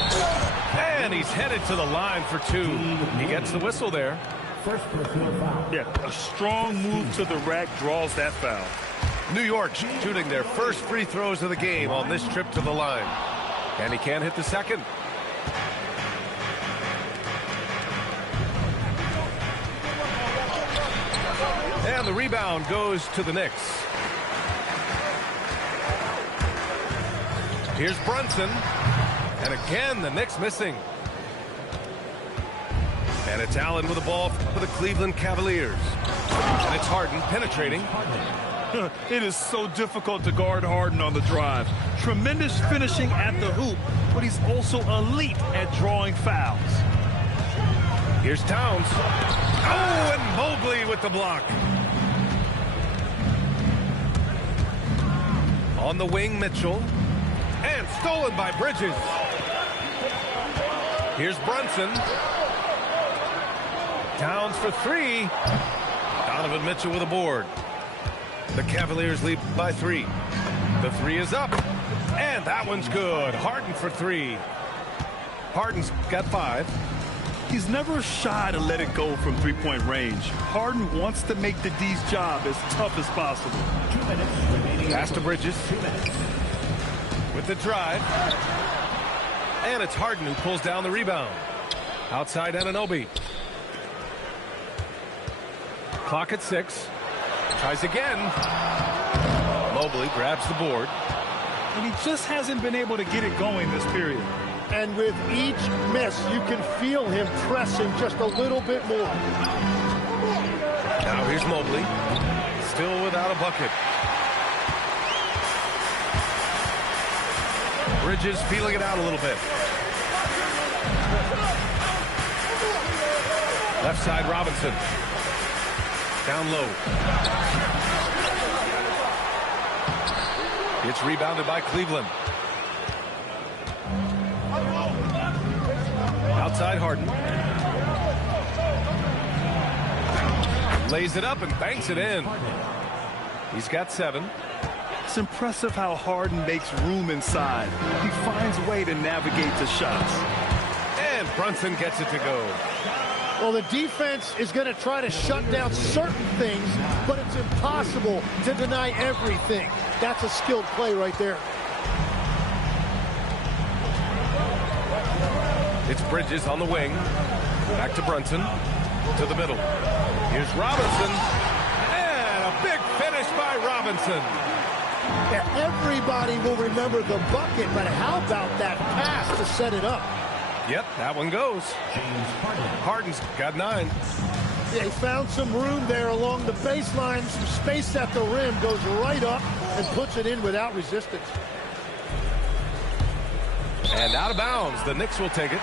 And he's headed to the line for two. He gets the whistle there. First personal foul. Yeah, a strong move to the rack draws that foul. New York shooting their first free throws of the game on this trip to the line. And he can't hit the second. And the rebound goes to the Knicks. Here's Brunson. And again, the Knicks missing. And it's Allen with the ball for the Cleveland Cavaliers. And it's Harden penetrating. It is so difficult to guard Harden on the drive. Tremendous finishing at the hoop, but he's also elite at drawing fouls. Here's Towns. Oh, and Mobley with the block. On the wing, Mitchell. And stolen by Bridges. Here's Brunson. Towns for three. Donovan Mitchell with a board. The Cavaliers lead by three. The three is up. And that one's good. Harden for three. Harden's got five. He's never shy to let it go from three-point range. Harden wants to make the D's job as tough as possible. 2 minutes remaining. Pass to Bridges. 2 minutes. With the drive. And it's Harden who pulls down the rebound. Outside Anunoby. Clock at 6. Tries again. Mobley grabs the board. And he just hasn't been able to get it going this period. And with each miss, you can feel him pressing just a little bit more. Now here's Mobley. Still without a bucket. Bridges feeling it out a little bit. Left side Robinson. Down low. It's rebounded by Cleveland. Outside Harden. Lays it up and banks it in. He's got 7. It's impressive how Harden makes room inside. He finds a way to navigate the shots. And Brunson gets it to go. Well, the defense is going to try to shut down certain things, but it's impossible to deny everything. That's a skilled play right there. It's Bridges on the wing. Back to Brunson. To the middle. Here's Robinson. And a big finish by Robinson. Yeah, everybody will remember the bucket, but how about that pass to set it up? Yep, that one goes. Harden's got 9. Yeah, he found some room there along the baseline, some space at the rim, goes right up, and puts it in without resistance. And out of bounds. The Knicks will take it.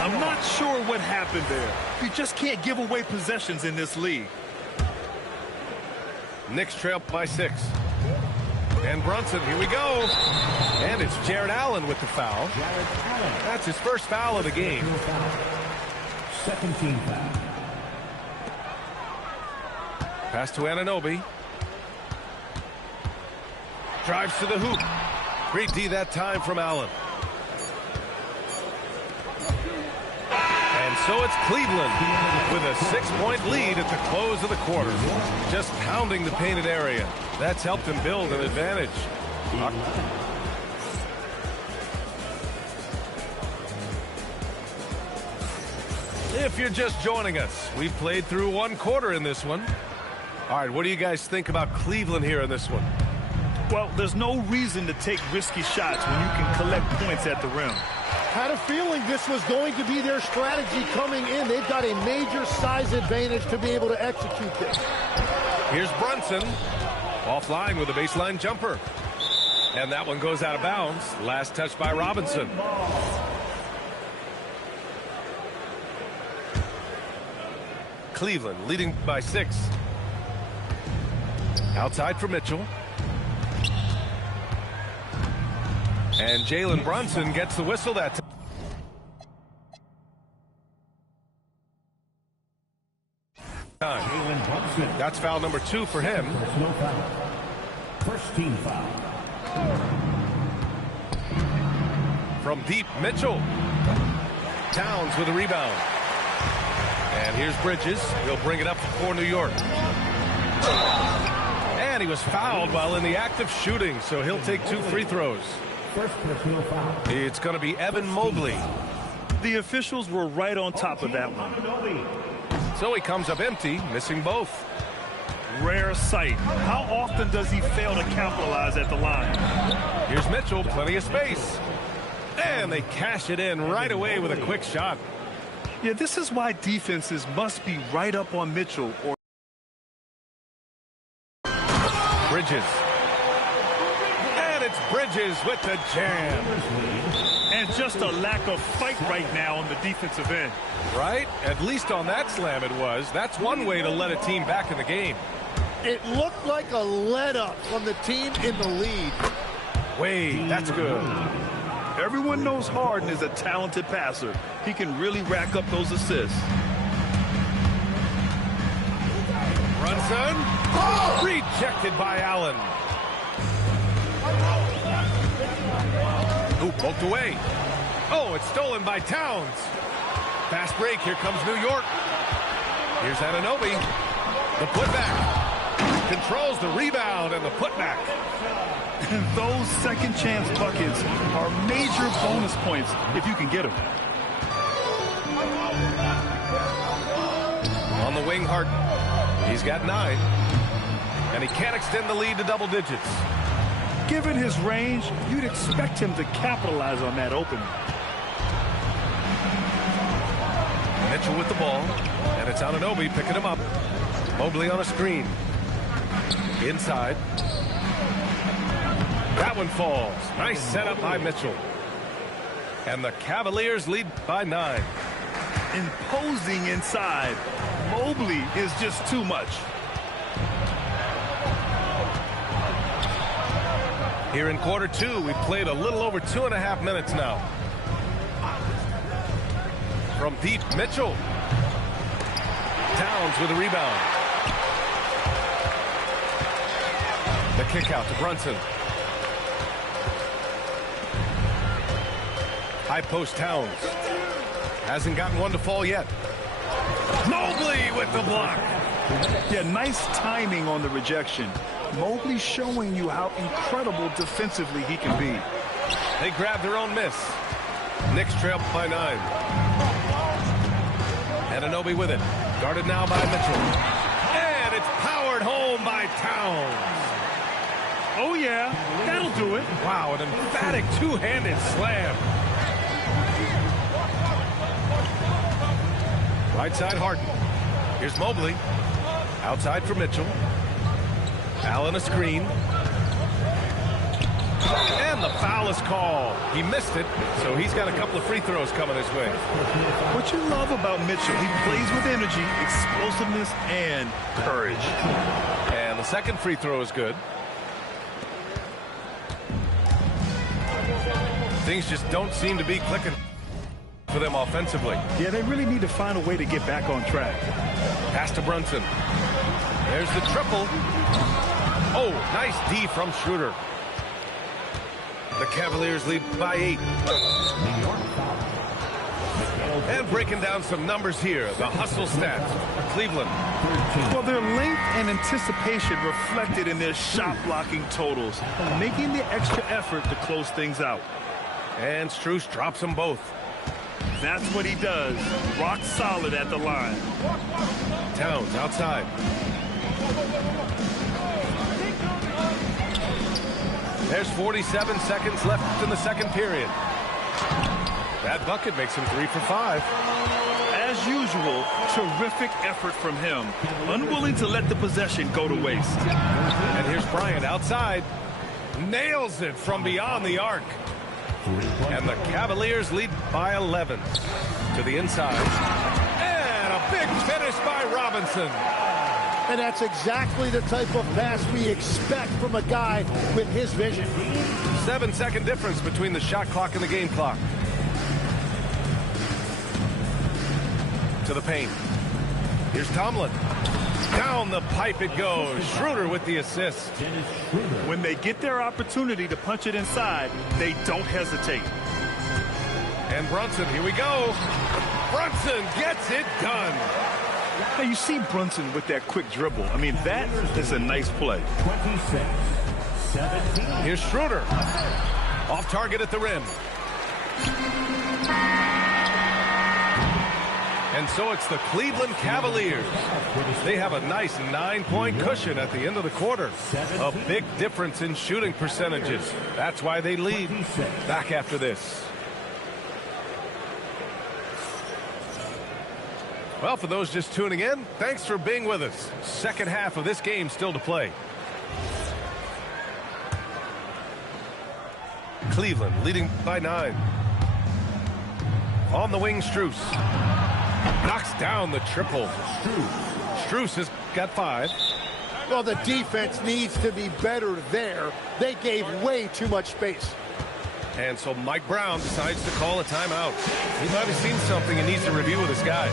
I'm not sure what happened there. You just can't give away possessions in this league. Knicks trail by 6. And Brunson, here we go. And it's Jared Allen with the foul. That's his first foul of the game. Second team foul. Pass to Anunoby. Drives to the hoop. Great D that time from Allen. And so it's Cleveland with a 6-point lead at the close of the quarter. Just pounding the painted area. That's helped them build an advantage. If you're just joining us, we've played through one quarter in this one. All right, what do you guys think about Cleveland here in this one? Well, there's no reason to take risky shots when you can collect points at the rim. Had a feeling this was going to be their strategy coming in. They've got a major size advantage to be able to execute this. Here's Brunson. Offline with a baseline jumper. And that one goes out of bounds. Last touch by Robinson. Cleveland leading by 6. Outside for Mitchell. And Jalen Brunson gets the whistle that time. That's foul number 2 for him. Personal foul. First team foul. From deep, Mitchell. Towns with a rebound. And here's Bridges. He'll bring it up for New York. And he was fouled while in the act of shooting, so he'll take 2 free throws. First personal foul. It's going to be Evan Mobley. The officials were right on top of that one. So he comes up empty, missing both. Rare sight. How often does he fail to capitalize at the line? Here's Mitchell, plenty of space. And they cash it in right away with a quick shot. Yeah, this is why defenses must be right up on Mitchell. Or Bridges. And it's Bridges with the jam. And just a lack of fight right now on the defensive end. Right? At least on that slam it was. That's one way to let a team back in the game. It looked like a let-up from the team in the lead. Wade, that's good. Everyone knows Harden is a talented passer. He can really rack up those assists. Brunson. Rejected by Allen. Ooh, poked away. Oh, it's stolen by Towns. Fast break. Here comes New York. Here's Anunoby. The putback. Controls the rebound and the putback. Those second chance buckets are major bonus points if you can get them. On the wing, Harden. He's got 9. And he can't extend the lead to double digits. Given his range, you'd expect him to capitalize on that opening. Mitchell with the ball. And it's Anunoby picking him up. Mobley on a screen. Inside. That one falls. Nice setup by Mitchell. And the Cavaliers lead by 9. Imposing inside. Mobley is just too much. Here in quarter 2, we've played a little over 2.5 minutes now. From deep, Mitchell. Towns with a rebound. The kick out to Brunson. High post Towns. Hasn't gotten one to fall yet. Mobley with the block. Yeah, nice timing on the rejection. Mobley showing you how incredible defensively he can be. They grab their own miss. Knicks trail by 9. Anunoby with it. Guarded now by Mitchell. And it's powered home by Towns. Oh, yeah, that'll do it. Wow, an emphatic two-handed slam. Right side, Harden. Here's Mobley. Outside for Mitchell. Allen a screen. And the foul is called. He missed it, so he's got a couple of free throws coming his way. What you love about Mitchell, he plays with energy, explosiveness, and courage. And the second free throw is good. Things just don't seem to be clicking for them offensively. Yeah, they really need to find a way to get back on track. Pass to Brunson. There's the triple. Oh, nice D from Schroeder. The Cavaliers lead by 8. And breaking down some numbers here, the hustle stats for Cleveland. Well, their length and anticipation reflected in their shot blocking totals, making the extra effort to close things out. And Strus drops them both. That's what he does. Rock solid at the line. Towns outside. There's 47 seconds left in the second period. That bucket makes him 3 for 5. As usual, terrific effort from him. Unwilling to let the possession go to waste. And here's Bryant outside. Nails it from beyond the arc. And the Cavaliers lead by 11. To the inside. And a big finish by Robinson. And that's exactly the type of pass we expect from a guy with his vision. 7-second difference between the shot clock and the game clock. To the paint. Here's Tomlin. Down the pipe it goes. Schroeder with the assist. When they get their opportunity to punch it inside, they don't hesitate. And Brunson, here we go. Brunson gets it done. Now you see Brunson with that quick dribble. I mean, that is a nice play. 26-17. Here's Schroeder. Off target at the rim. And so it's the Cleveland Cavaliers. They have a nice 9-point cushion at the end of the quarter. A big difference in shooting percentages. That's why they lead. Back after this. Well, for those just tuning in, thanks for being with us. Second half of this game still to play. Cleveland leading by 9. On the wing, Strus. Knocks down the triple. Strus has got 5. Well, the defense needs to be better there. They gave way too much space. And so Mike Brown decides to call a timeout. He might have seen something and needs to review with his guys.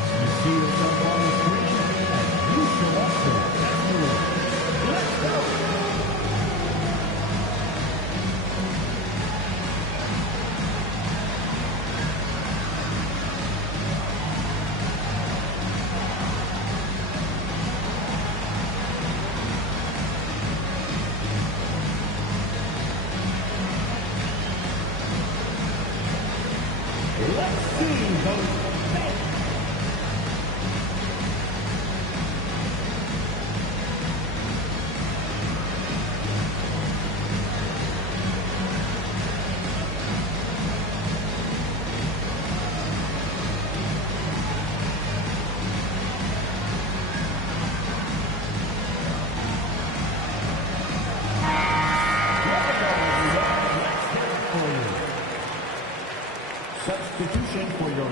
Substitution for your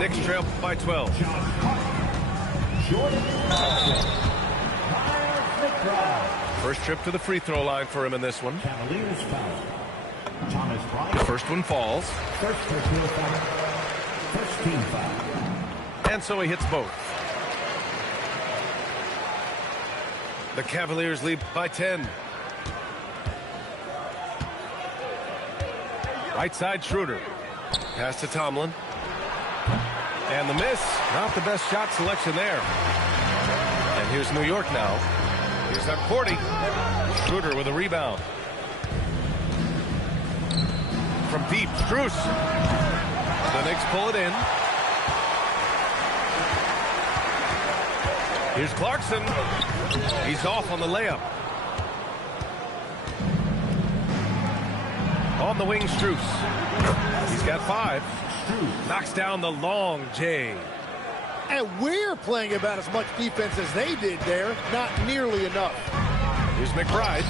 Knicks trail by 12. First trip to the free throw line for him in this one. Cavaliers foul. Thomas Bryant. The first one falls. First personal foul. First team foul. And so he hits both. The Cavaliers lead by 10. Right side, Schroeder. Pass to Tomlin. And the miss. Not the best shot selection there. And here's New York now. Here's that 40. Schroeder with a rebound. From deep, Strus. The Knicks pull it in. Here's Clarkson. He's off on the layup. On the wing, Strus. He's got 5. Knocks down the long J. And we're playing about as much defense as they did there. Not nearly enough. Here's McBride.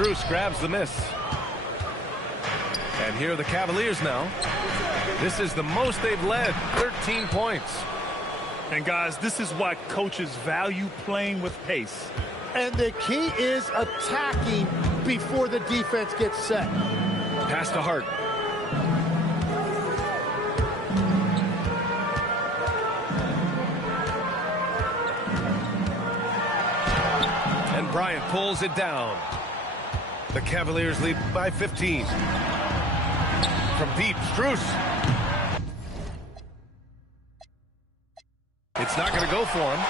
Strus grabs the miss. And here are the Cavaliers now. This is the most they've led, 13 points. And guys, this is why coaches value playing with pace. And the key is attacking before the defense gets set. Pass to Hart. And Bryant pulls it down. The Cavaliers lead by 15. From deep, Strus. It's not going to go for him.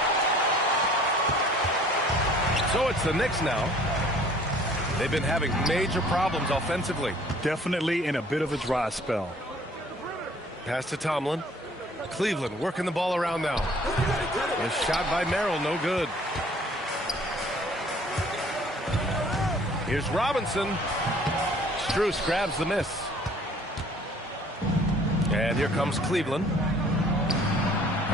So it's the Knicks now. They've been having major problems offensively. Definitely in a bit of a dry spell. Pass to Tomlin. Cleveland working the ball around now. A shot by Merrill, no good. Here's Robinson. Strus grabs the miss. And here comes Cleveland.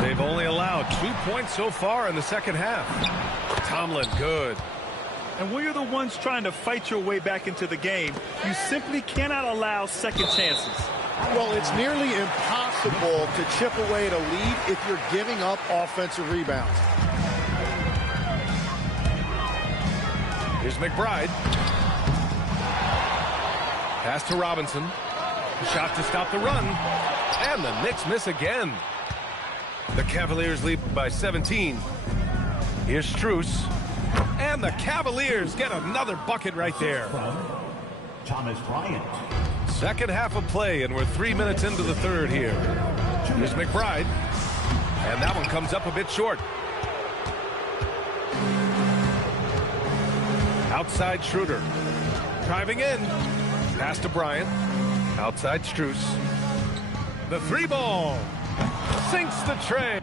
They've only allowed 2 points so far in the second half. Tomlin, good. And when you're the ones trying to fight your way back into the game, you simply cannot allow second chances. Well, it's nearly impossible to chip away at a lead if you're giving up offensive rebounds. Here's McBride. Pass to Robinson. Shot to stop the run. And the Knicks miss again. The Cavaliers lead by 17. Here's Strus. And the Cavaliers get another bucket right there. Thomas Bryant. Second half of play, and we're 3 minutes into the third here. Here's McBride. And that one comes up a bit short. Outside Schroeder. Driving in. Pass to Bryant. Outside Strus. The three ball. Sinks the tray.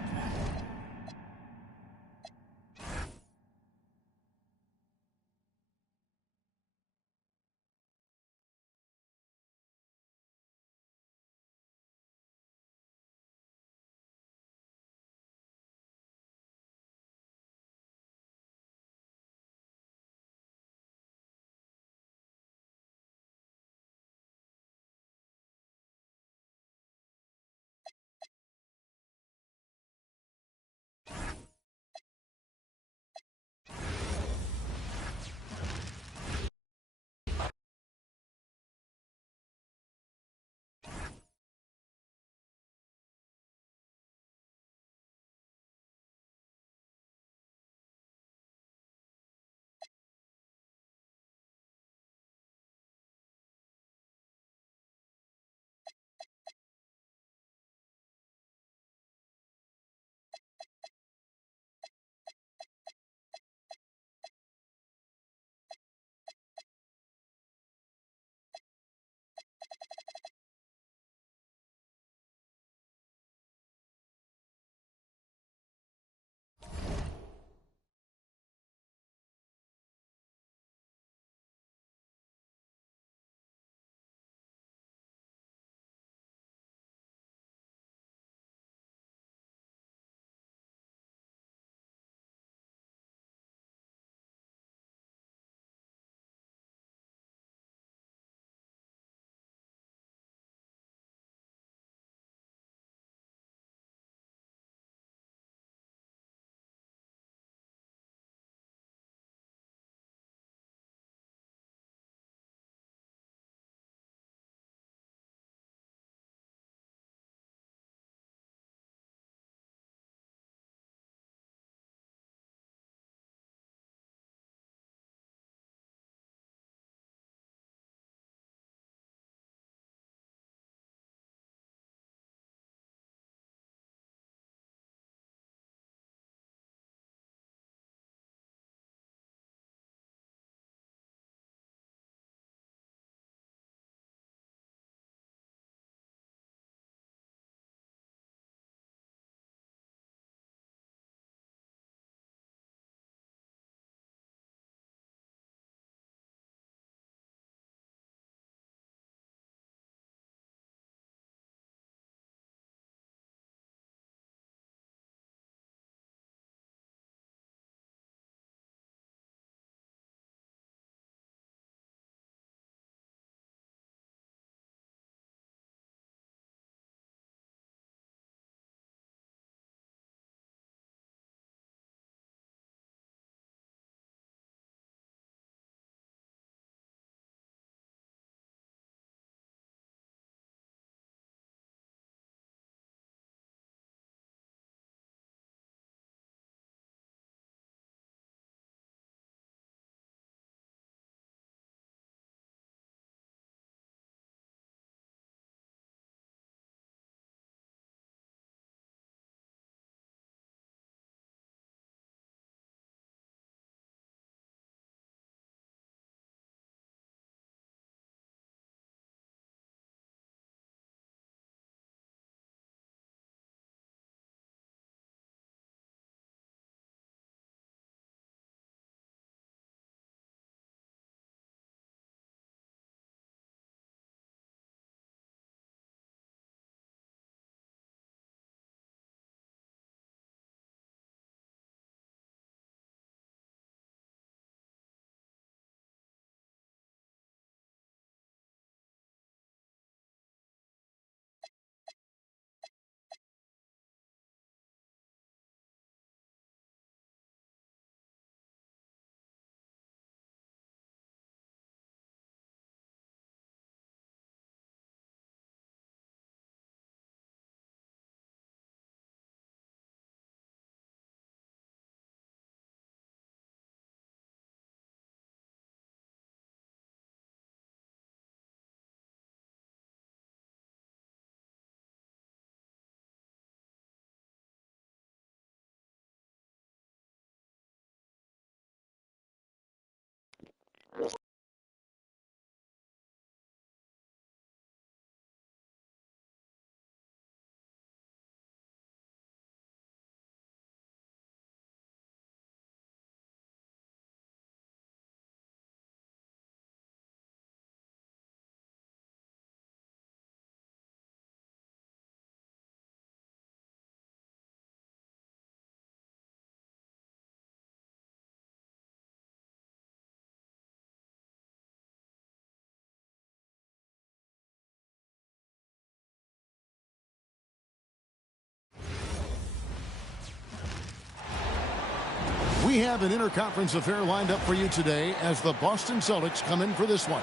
We have an interconference affair lined up for you today as the Boston Celtics come in for this one.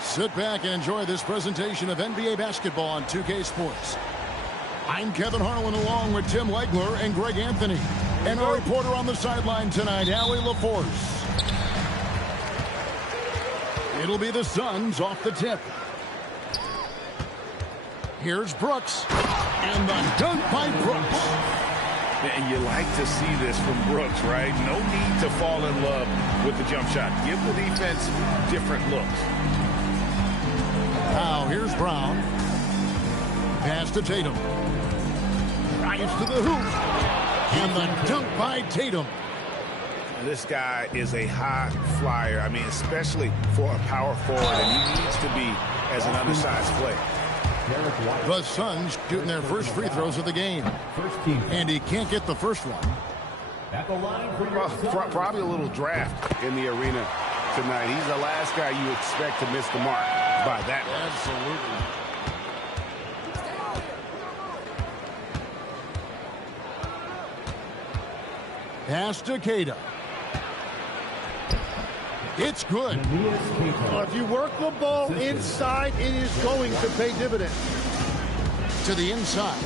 Sit back and enjoy this presentation of NBA basketball on 2K Sports. I'm Kevin Harlan along with Tim Legler and Greg Anthony. And our reporter on the sideline tonight, Allie LaForce. It'll be the Suns off the tip. Here's Brooks. And the dunk by Brooks. And you like to see this from Brooks, right? No need to fall in love with the jump shot. Give the defense different looks. Now here's Brown. Pass to Tatum. Drives to the hoop. And the dunk by Tatum. This guy is a high flyer. I mean, especially for a power forward, and he needs to be as an undersized player. The Suns shooting their first free throws of the game. And he can't get the first one. Probably a little draft in the arena tonight. He's the last guy you expect to miss the mark by that much. Absolutely. Pass to Keita. It's good. If you work the ball inside, it is going to pay dividends. To the inside.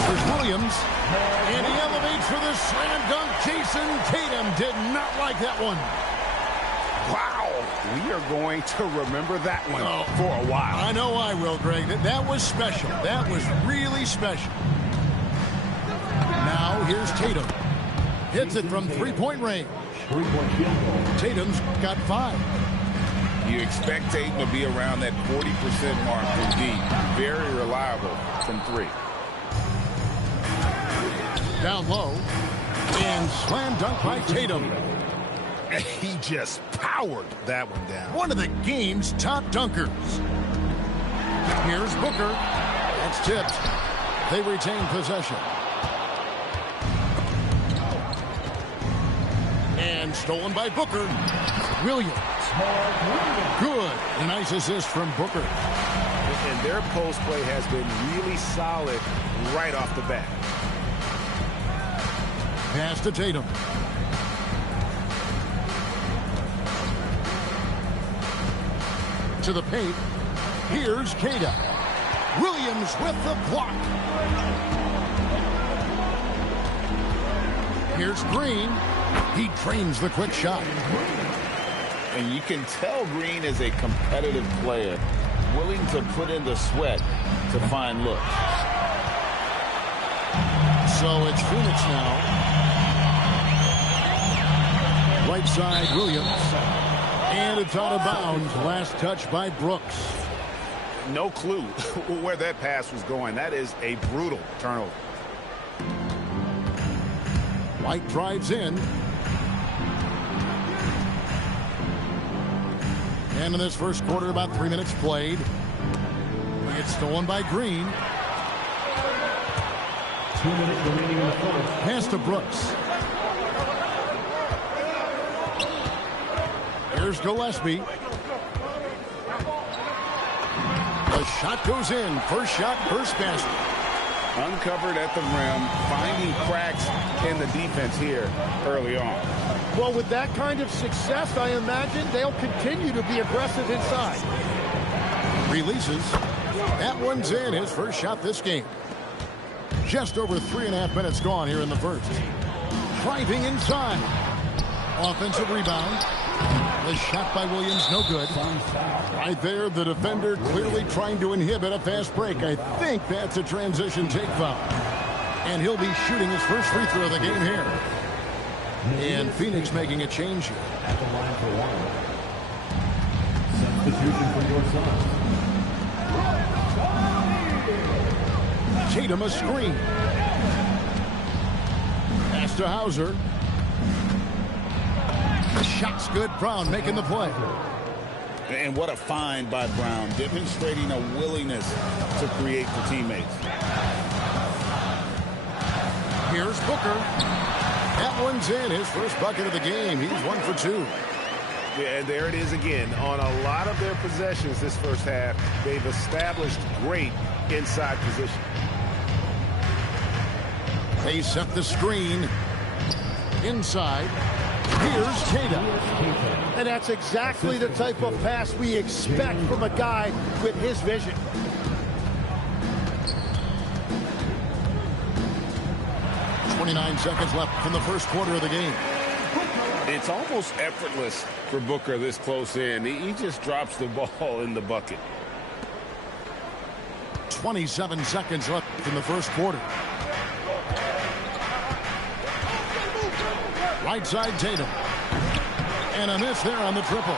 There's Williams. And he elevates for the slam dunk. Jason Tatum did not like that one. Wow. We are going to remember that one for a while. I know I will, Greg. That was special. That was really special. Now here's Tatum. Hits it from three-point range. Tatum's got 5. You expect Tatum to be around that 40% mark from deep. Very reliable from 3. Down low. And slam dunk by Tatum. He just powered that one down. One of the game's top dunkers. Here's Booker. That's tipped. They retain possession. And stolen by Booker. Williams. Good. A nice assist from Booker. And their post play has been really solid right off the bat. Pass to Tatum. To the paint. Here's Keita. Williams with the block. Here's Green. He trains the quick shot. And you can tell Green is a competitive player, willing to put in the sweat to find looks. So it's Phoenix now. Right side, Williams. And it's out of bounds. Last touch by Brooks. No clue where that pass was going. That is a brutal turnover. White drives in. And in this first quarter, about 3 minutes played. It's stolen by Green. 2 minutes remaining in the first. Pass to Brooks. Here's Gillespie. The shot goes in. First shot, first basket. Uncovered at the rim, finding cracks in the defense here early on. Well, with that kind of success, I imagine they'll continue to be aggressive inside. Releases. That one's in. His first shot this game. Just over 3.5 minutes gone here in the first. Driving inside. Offensive rebound. The shot by Williams, no good. Right there, the defender clearly trying to inhibit a fast break. I think that's a transition take foul. And he'll be shooting his first free throw of the game here. And Phoenix making a change here. At the line for one. substitution for your son. Tatum a screen. Pass to Hauser. The shot's good. Brown making the play. And what a find by Brown, demonstrating a willingness to create for teammates. Here's Booker. That one's in. His first bucket of the game. He's 1 for 2. Yeah, and there it is again. On a lot of their possessions this first half, they've established great inside position. They set the screen. Inside. Here's Tatum. And that's exactly the type of pass we expect from a guy with his vision. .29 seconds left from the first quarter of the game. It's almost effortless for Booker this close in. He just drops the ball in the bucket. 27 seconds left in the first quarter. Right side Tatum. And a miss there on the triple.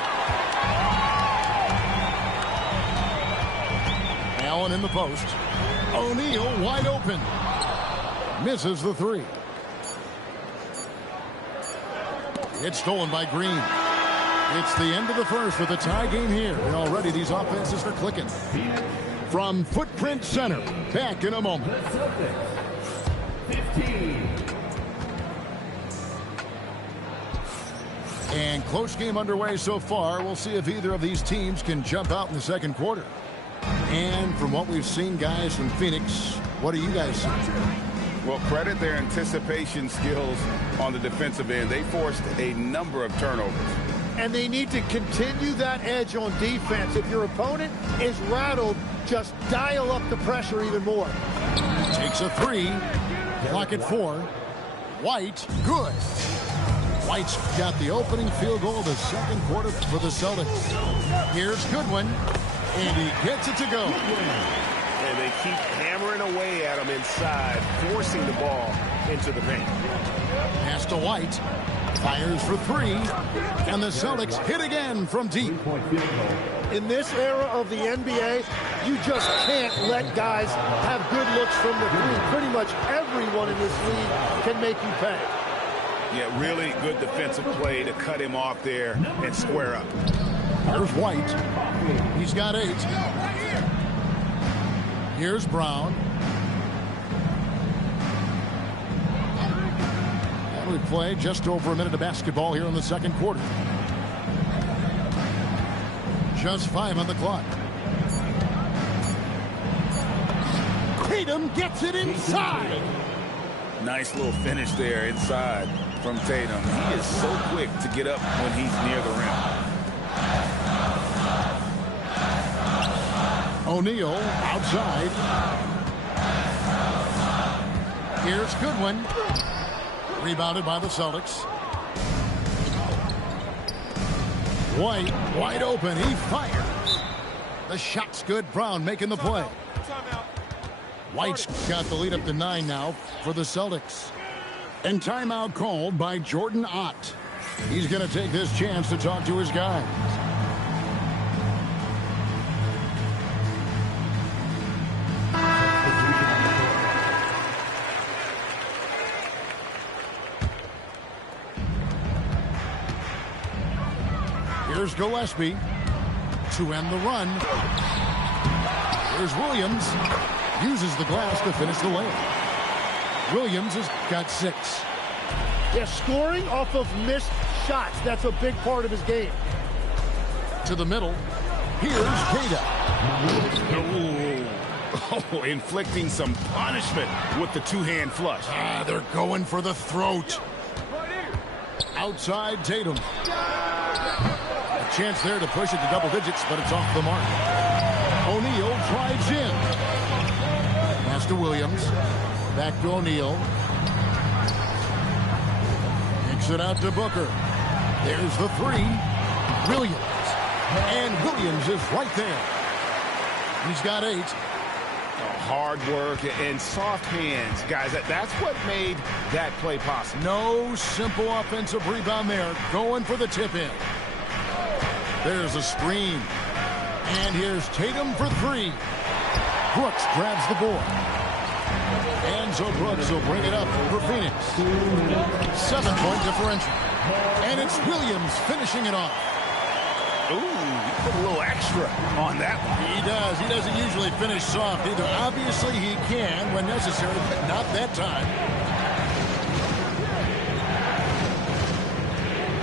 Allen in the post. O'Neal wide open. Misses the three. It's stolen by Green. It's the end of the first with a tie game here. And already these offenses are clicking. From Footprint Center, back in a moment. 15. And close game underway so far. We'll see if either of these teams can jump out in the second quarter. And from what we've seen, guys, from Phoenix, what do you guys see? Well, credit their anticipation skills on the defensive end. They forced a number of turnovers. And they need to continue that edge on defense. If your opponent is rattled, just dial up the pressure even more. Takes a three. Clock at 4. White, good. White's got the opening field goal of the second quarter for the Celtics. Here's Goodwin, and he gets it to go. And they keep hammering away at him inside, forcing the ball into the paint. Pass to White. Fires for 3. And the Celtics hit again from deep. In this era of the NBA, you just can't let guys have good looks from the three. Pretty much everyone in this league can make you pay. Yeah, really good defensive play to cut him off there and square up. Here's White. He's got 8. Here's Brown. And we play just over a minute of basketball here in the second quarter. Just 5 on the clock. Tatum gets it inside. Nice little finish there inside from Tatum. He is so quick to get up when he's near the rim. O'Neal outside. Here's Goodwin. Rebounded by the Celtics. White wide open. He fires. The shot's good. Brown making the play. White's got the lead up to 9 now for the Celtics. And timeout called by Jordan Ott. He's going to take this chance to talk to his guys. Here's Gillespie to end the run. Here's Williams. Uses the glass to finish the layup. Williams has got 6. Yeah, scoring off of missed shots. That's a big part of his game. To the middle. Here's Kata. Oh, inflicting some punishment with the two-hand flush. They're going for the throat. Outside Tatum. A chance there to push it to double digits, but it's off the mark. O'Neal drives in. Pass to Williams. Back to O'Neal. Kicks it out to Booker. There's the 3. Williams. And Williams is right there. He's got 8. Hard work and soft hands, guys. That's what made that play possible. No simple offensive rebound there. Going for the tip in. There's a screen. And here's Tatum for three. Brooks grabs the board. And so Brooks will bring it up for Phoenix. 7-point differential. And it's Williams finishing it off. Ooh, he put a little extra on that one. He does. He doesn't usually finish soft either. Obviously, he can when necessary, but not that time.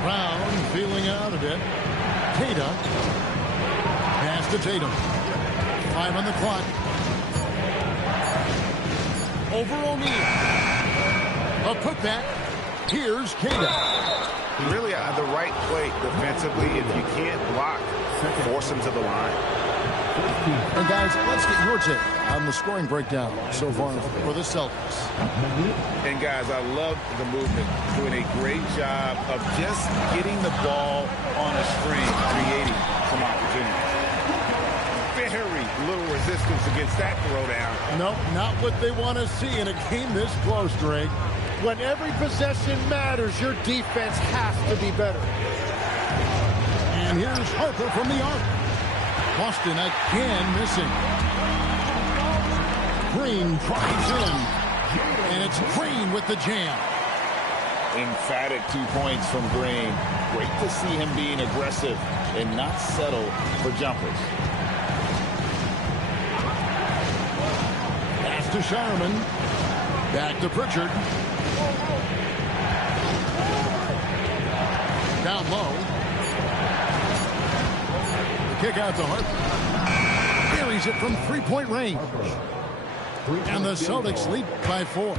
Brown feeling out a bit. Tatum. Pass to Tatum. 5 on the clock. Over O'Neal. A putback. Here's Tatum. Really the right play defensively. If you can't block, force him to the line. And guys, let's get your take on the scoring breakdown so far for the Celtics. And guys, I love the movement. Doing a great job of just getting the ball on a string, creating some opportunities. Very little resistance against that throwdown. No, not what they want to see in a game this close, Drake. When every possession matters, your defense has to be better. And here's Harper from the arc. Boston again missing. Green drives in. And it's Green with the jam. Emphatic 2 points from Green. Great to see him being aggressive and not settle for jumpers. Pass to Shireman. Back to Pritchard. Down low. The kick out to Harper. Buries it from three-point range. And the Celtics lead by 4.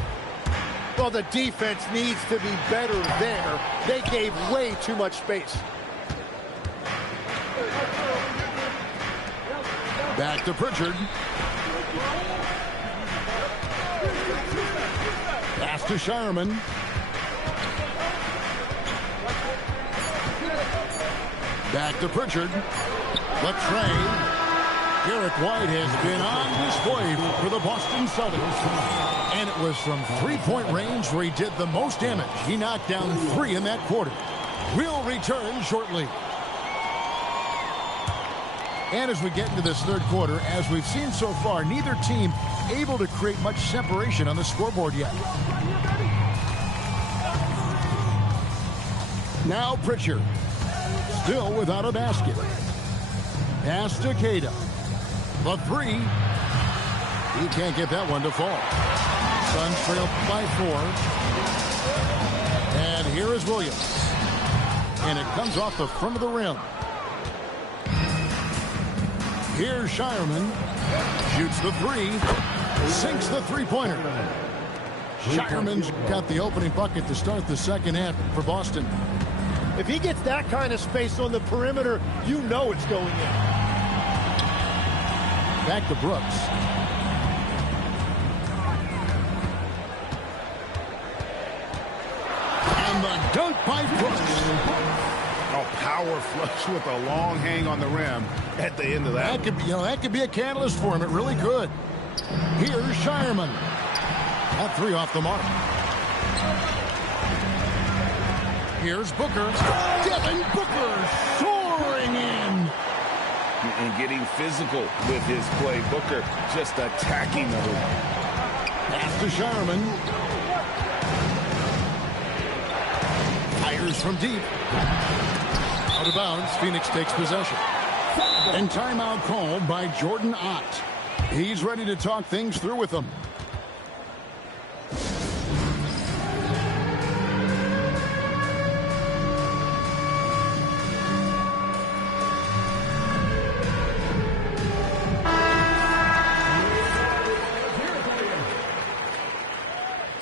Well, the defense needs to be better there. They gave way too much space. Back to Pritchard. Pass to Shireman. Back to Pritchard. The trade. Derek White has been on display for the Boston Celtics. And it was from three-point range where he did the most damage. He knocked down 3 in that quarter. We'll return shortly. And as we get into this third quarter, as we've seen so far, neither team able to create much separation on the scoreboard yet. Now Pritchard. Still without a basket. Pass to Cada. The 3. He can't get that one to fall. Suns trail by 4. And here is Williams. And it comes off the front of the rim. Here's Shireman. Shoots the 3. Sinks the three-pointer. Shireman's got the opening bucket to start the second half for Boston. If he gets that kind of space on the perimeter, you know it's going in. Back to Brooks. And the dunk by Brooks. A power flush with a long hang on the rim at the end of that. That could be a catalyst for him. It really could. Here's Shireman. That 3 off the mark. Here's Booker. Devin Booker soaring in. And getting physical with his play. Booker just attacking the hoop. Pass to Shireman. Fires from deep. Out of bounds. Phoenix takes possession. And timeout called by Jordan Ott. He's ready to talk things through with them.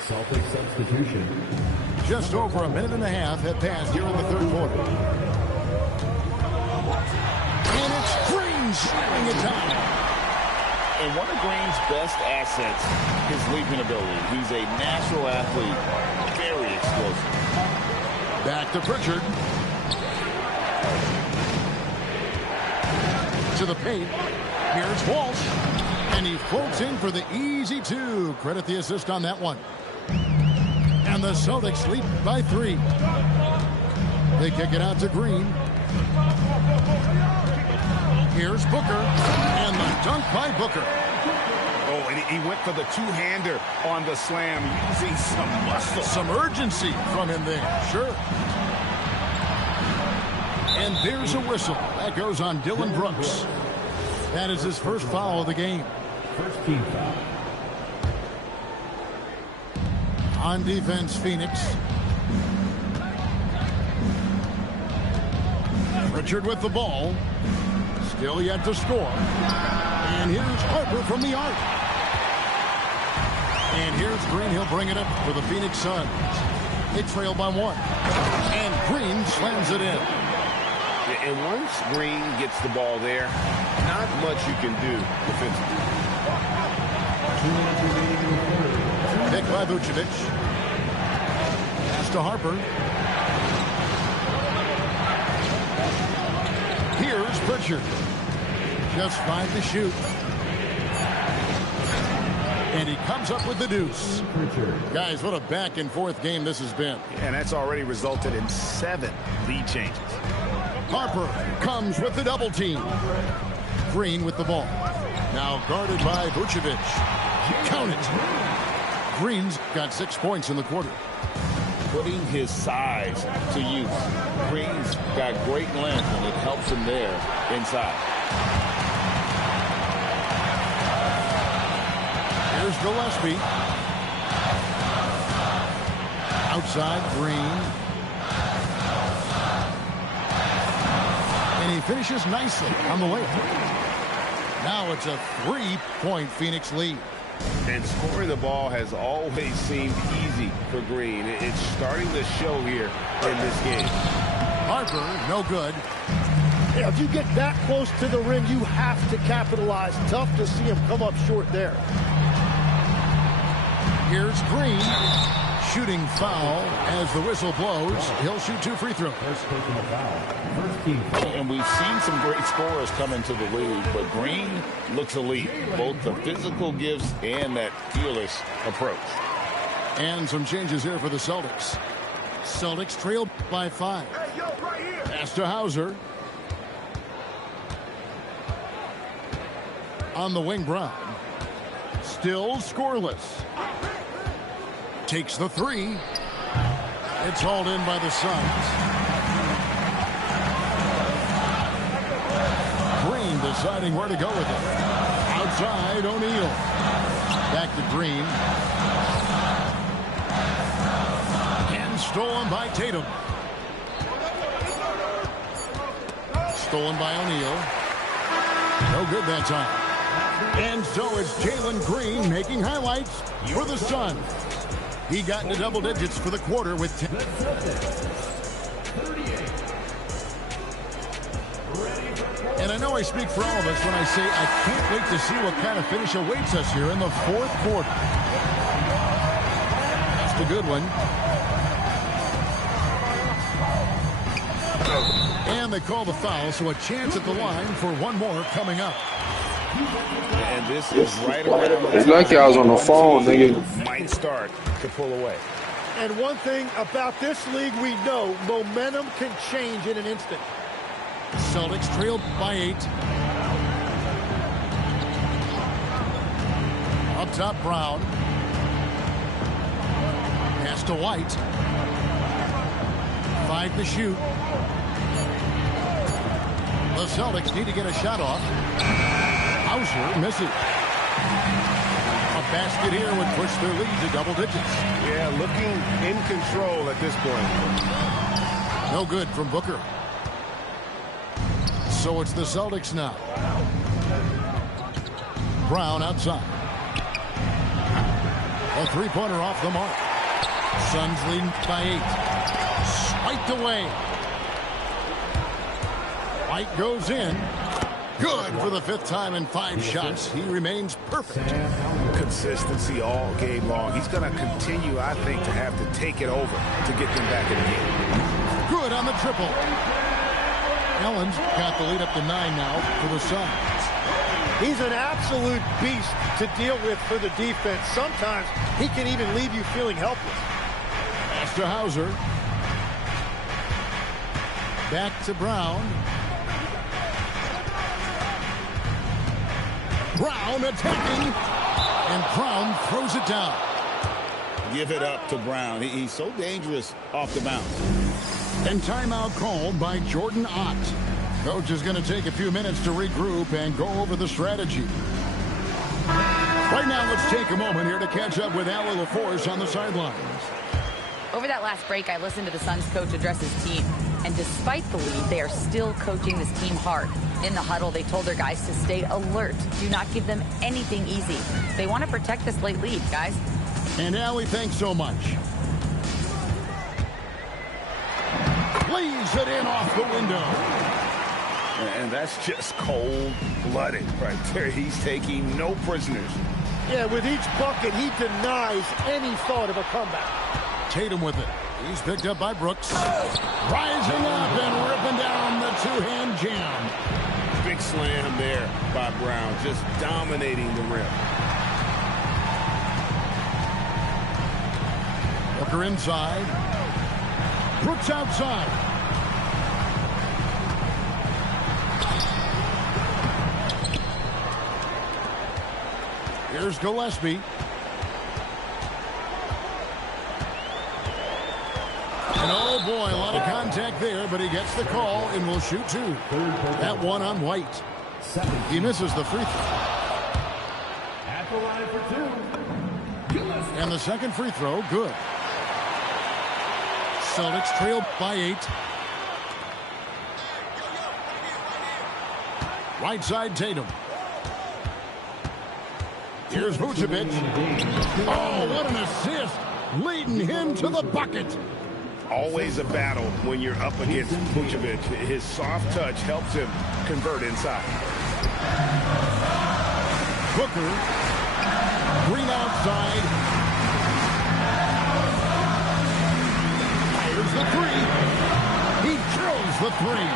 Celtics substitution. Just over a minute and a half have passed here in the third quarter. And it's Green slamming it down. And one of Green's best assets, his leaping ability. He's a natural athlete, very explosive. Back to Pritchard. To the paint. Here's Walsh. And he floats in for the easy 2. Credit the assist on that one. And the Celtics lead by 3. They kick it out to Green. Here's Booker, and the dunk by Booker. Oh, and he went for the two-hander on the slam, using some muscle. Some urgency from him there, sure. And there's a whistle. That goes on Dylan Brooks. That is his first foul of the game. First team foul. On defense, Phoenix. Richard with the ball. Still yet to score. And here's Harper from the arc. And here's Green. He'll bring it up for the Phoenix Suns. They trail by 1. And Green slams it in. And once Green gets the ball there, not much you can do defensively. Pick by Vucevic. Pass to Harper. Here's Pritchard. Just 5 to shoot. And he comes up with the deuce. Guys, what a back and forth game this has been. And that's already resulted in 7 lead changes. Harper comes with the double team. Green with the ball. Now guarded by Vucevic. Count it. Green's got 6 points in the quarter. Putting his size to use. Green's got great length, and it helps him there inside. Here's Gillespie. Outside, Green. And he finishes nicely on the layup. Now it's a 3-point Phoenix lead. And scoring the ball has always seemed easy for Green. It's starting to show here in this game. Harper, no good. Yeah, if you get that close to the rim, you have to capitalize. Tough to see him come up short there. Here's Green. Shooting foul as the whistle blows. He'll shoot 2 free throws. First personal foul. First team foul. And we've seen some great scorers come into the league, but Green looks elite. Both the physical gifts and that fearless approach. And some changes here for the Celtics. Celtics trailed by 5. Pass to Hauser. On the wing, Brown. Still scoreless. Takes the 3. It's hauled in by the Suns. Green deciding where to go with it. Outside, O'Neal. Back to Green. And stolen by Tatum. Stolen by O'Neal. No good that time. And so it's Jalen Green making highlights for the Suns. He got into double digits for the quarter with 10. And I know I speak for all of us when I say I can't wait to see what kind of finish awaits us here in the 4th quarter. That's a good one. And they call the foul, so a chance at the line for one more coming up. And this is right around the It's like I was on the phone, nigga. Might start to pull away. And one thing about this league we know, momentum can change in an instant. Celtics trailed by 8. Up top, Brown. Pass to White. 5 to shoot. The Celtics need to get a shot off. Hauser misses. A basket here would push their lead to double digits. Yeah, looking in control at this point. No good from Booker. So it's the Celtics now. Brown outside. A 3-pointer off the mark. Suns leading by 8. Swiped away. White goes in. Good for the 5th time in 5 shots. He remains perfect. Consistency all game long. He's going to continue, I think, to have to take it over to get them back in the game. Good on the triple. Allen's got the lead up to 9 now for the Suns. He's an absolute beast to deal with for the defense. Sometimes he can even leave you feeling helpless. Pass to Hauser. Back to Brown. Brown attacking, and Brown throws it down. Give it up to Brown. He's so dangerous off the bounce. And timeout called by Jordan Ott. Coach is going to take a few minutes to regroup and go over the strategy. Right now, let's take a moment here to catch up with Allie LaForce on the sidelines. Over that last break, I listened to the Suns coach address his team. And despite the lead, they are still coaching this team hard. In the huddle, they told their guys to stay alert. Do not give them anything easy. They want to protect this late lead, guys. And Allie, thanks so much. Lays it in off the window. And that's just cold-blooded right there. He's taking no prisoners. Yeah, with each bucket, he denies any thought of a comeback. Tatum with it. He's picked up by Brooks. Rising up and ripping down the two-hand jam. Big slam there by Brown, just dominating the rim. Booker inside. Brooks outside. Here's Gillespie. And oh boy, a lot of contact there, but he gets the call and will shoot two. That one on White. He misses the free throw. At the line for two. And the second free throw, good. Celtics trail by 8. Right side Tatum. Here's Vucevic. Oh, what an assist. Leading him to the bucket. Always a battle when you're up against Vucevic. His soft touch helps him convert inside. Booker. Green outside. Fires the three. He drills the three.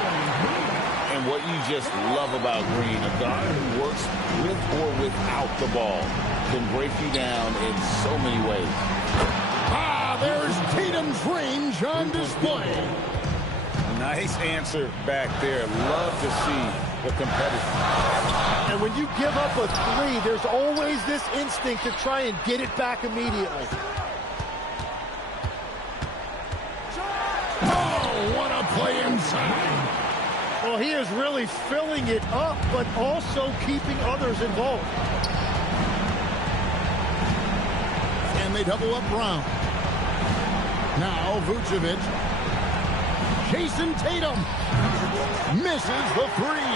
And what you just love about Green, a guy who works with or without the ball, can break you down in so many ways. There's Tatum's range on display. Nice answer back there. Love to see the competition. And when you give up a three, there's always this instinct to try and get it back immediately. Oh, what a play inside. Well, he is really filling it up, but also keeping others involved. And they double up Brown. Now Vucevic. Jason Tatum misses the three.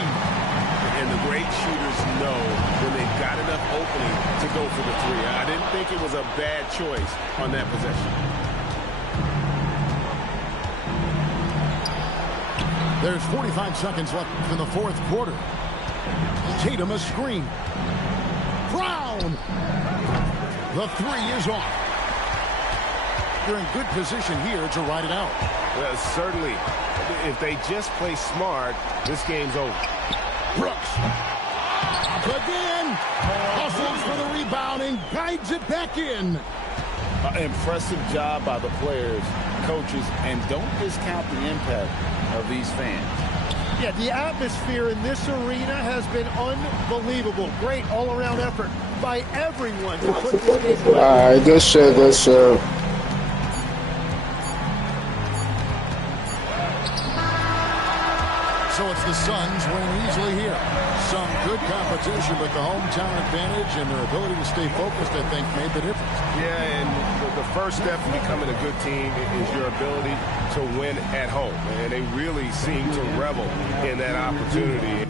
And the great shooters know when they've got enough opening to go for the three. I didn't think it was a bad choice on that possession. There's 45 seconds left in the fourth quarter. Tatum a screen. Brown. The three is off. They're in good position here to ride it out. Well, certainly, if they just play smart, this game's over. Brooks. Up again. Hustles for the rebound and guides it back in. Impressive job by the players, coaches, and don't discount the impact of these fans. Yeah, the atmosphere in this arena has been unbelievable. Great all-around effort by everyone to put this game. Good serve. So it's the Suns winning easily here. Some good competition, but the hometown advantage and their ability to stay focused, I think, made the difference. Yeah, and the first step in becoming a good team is your ability to win at home. And they really seem to revel in that opportunity.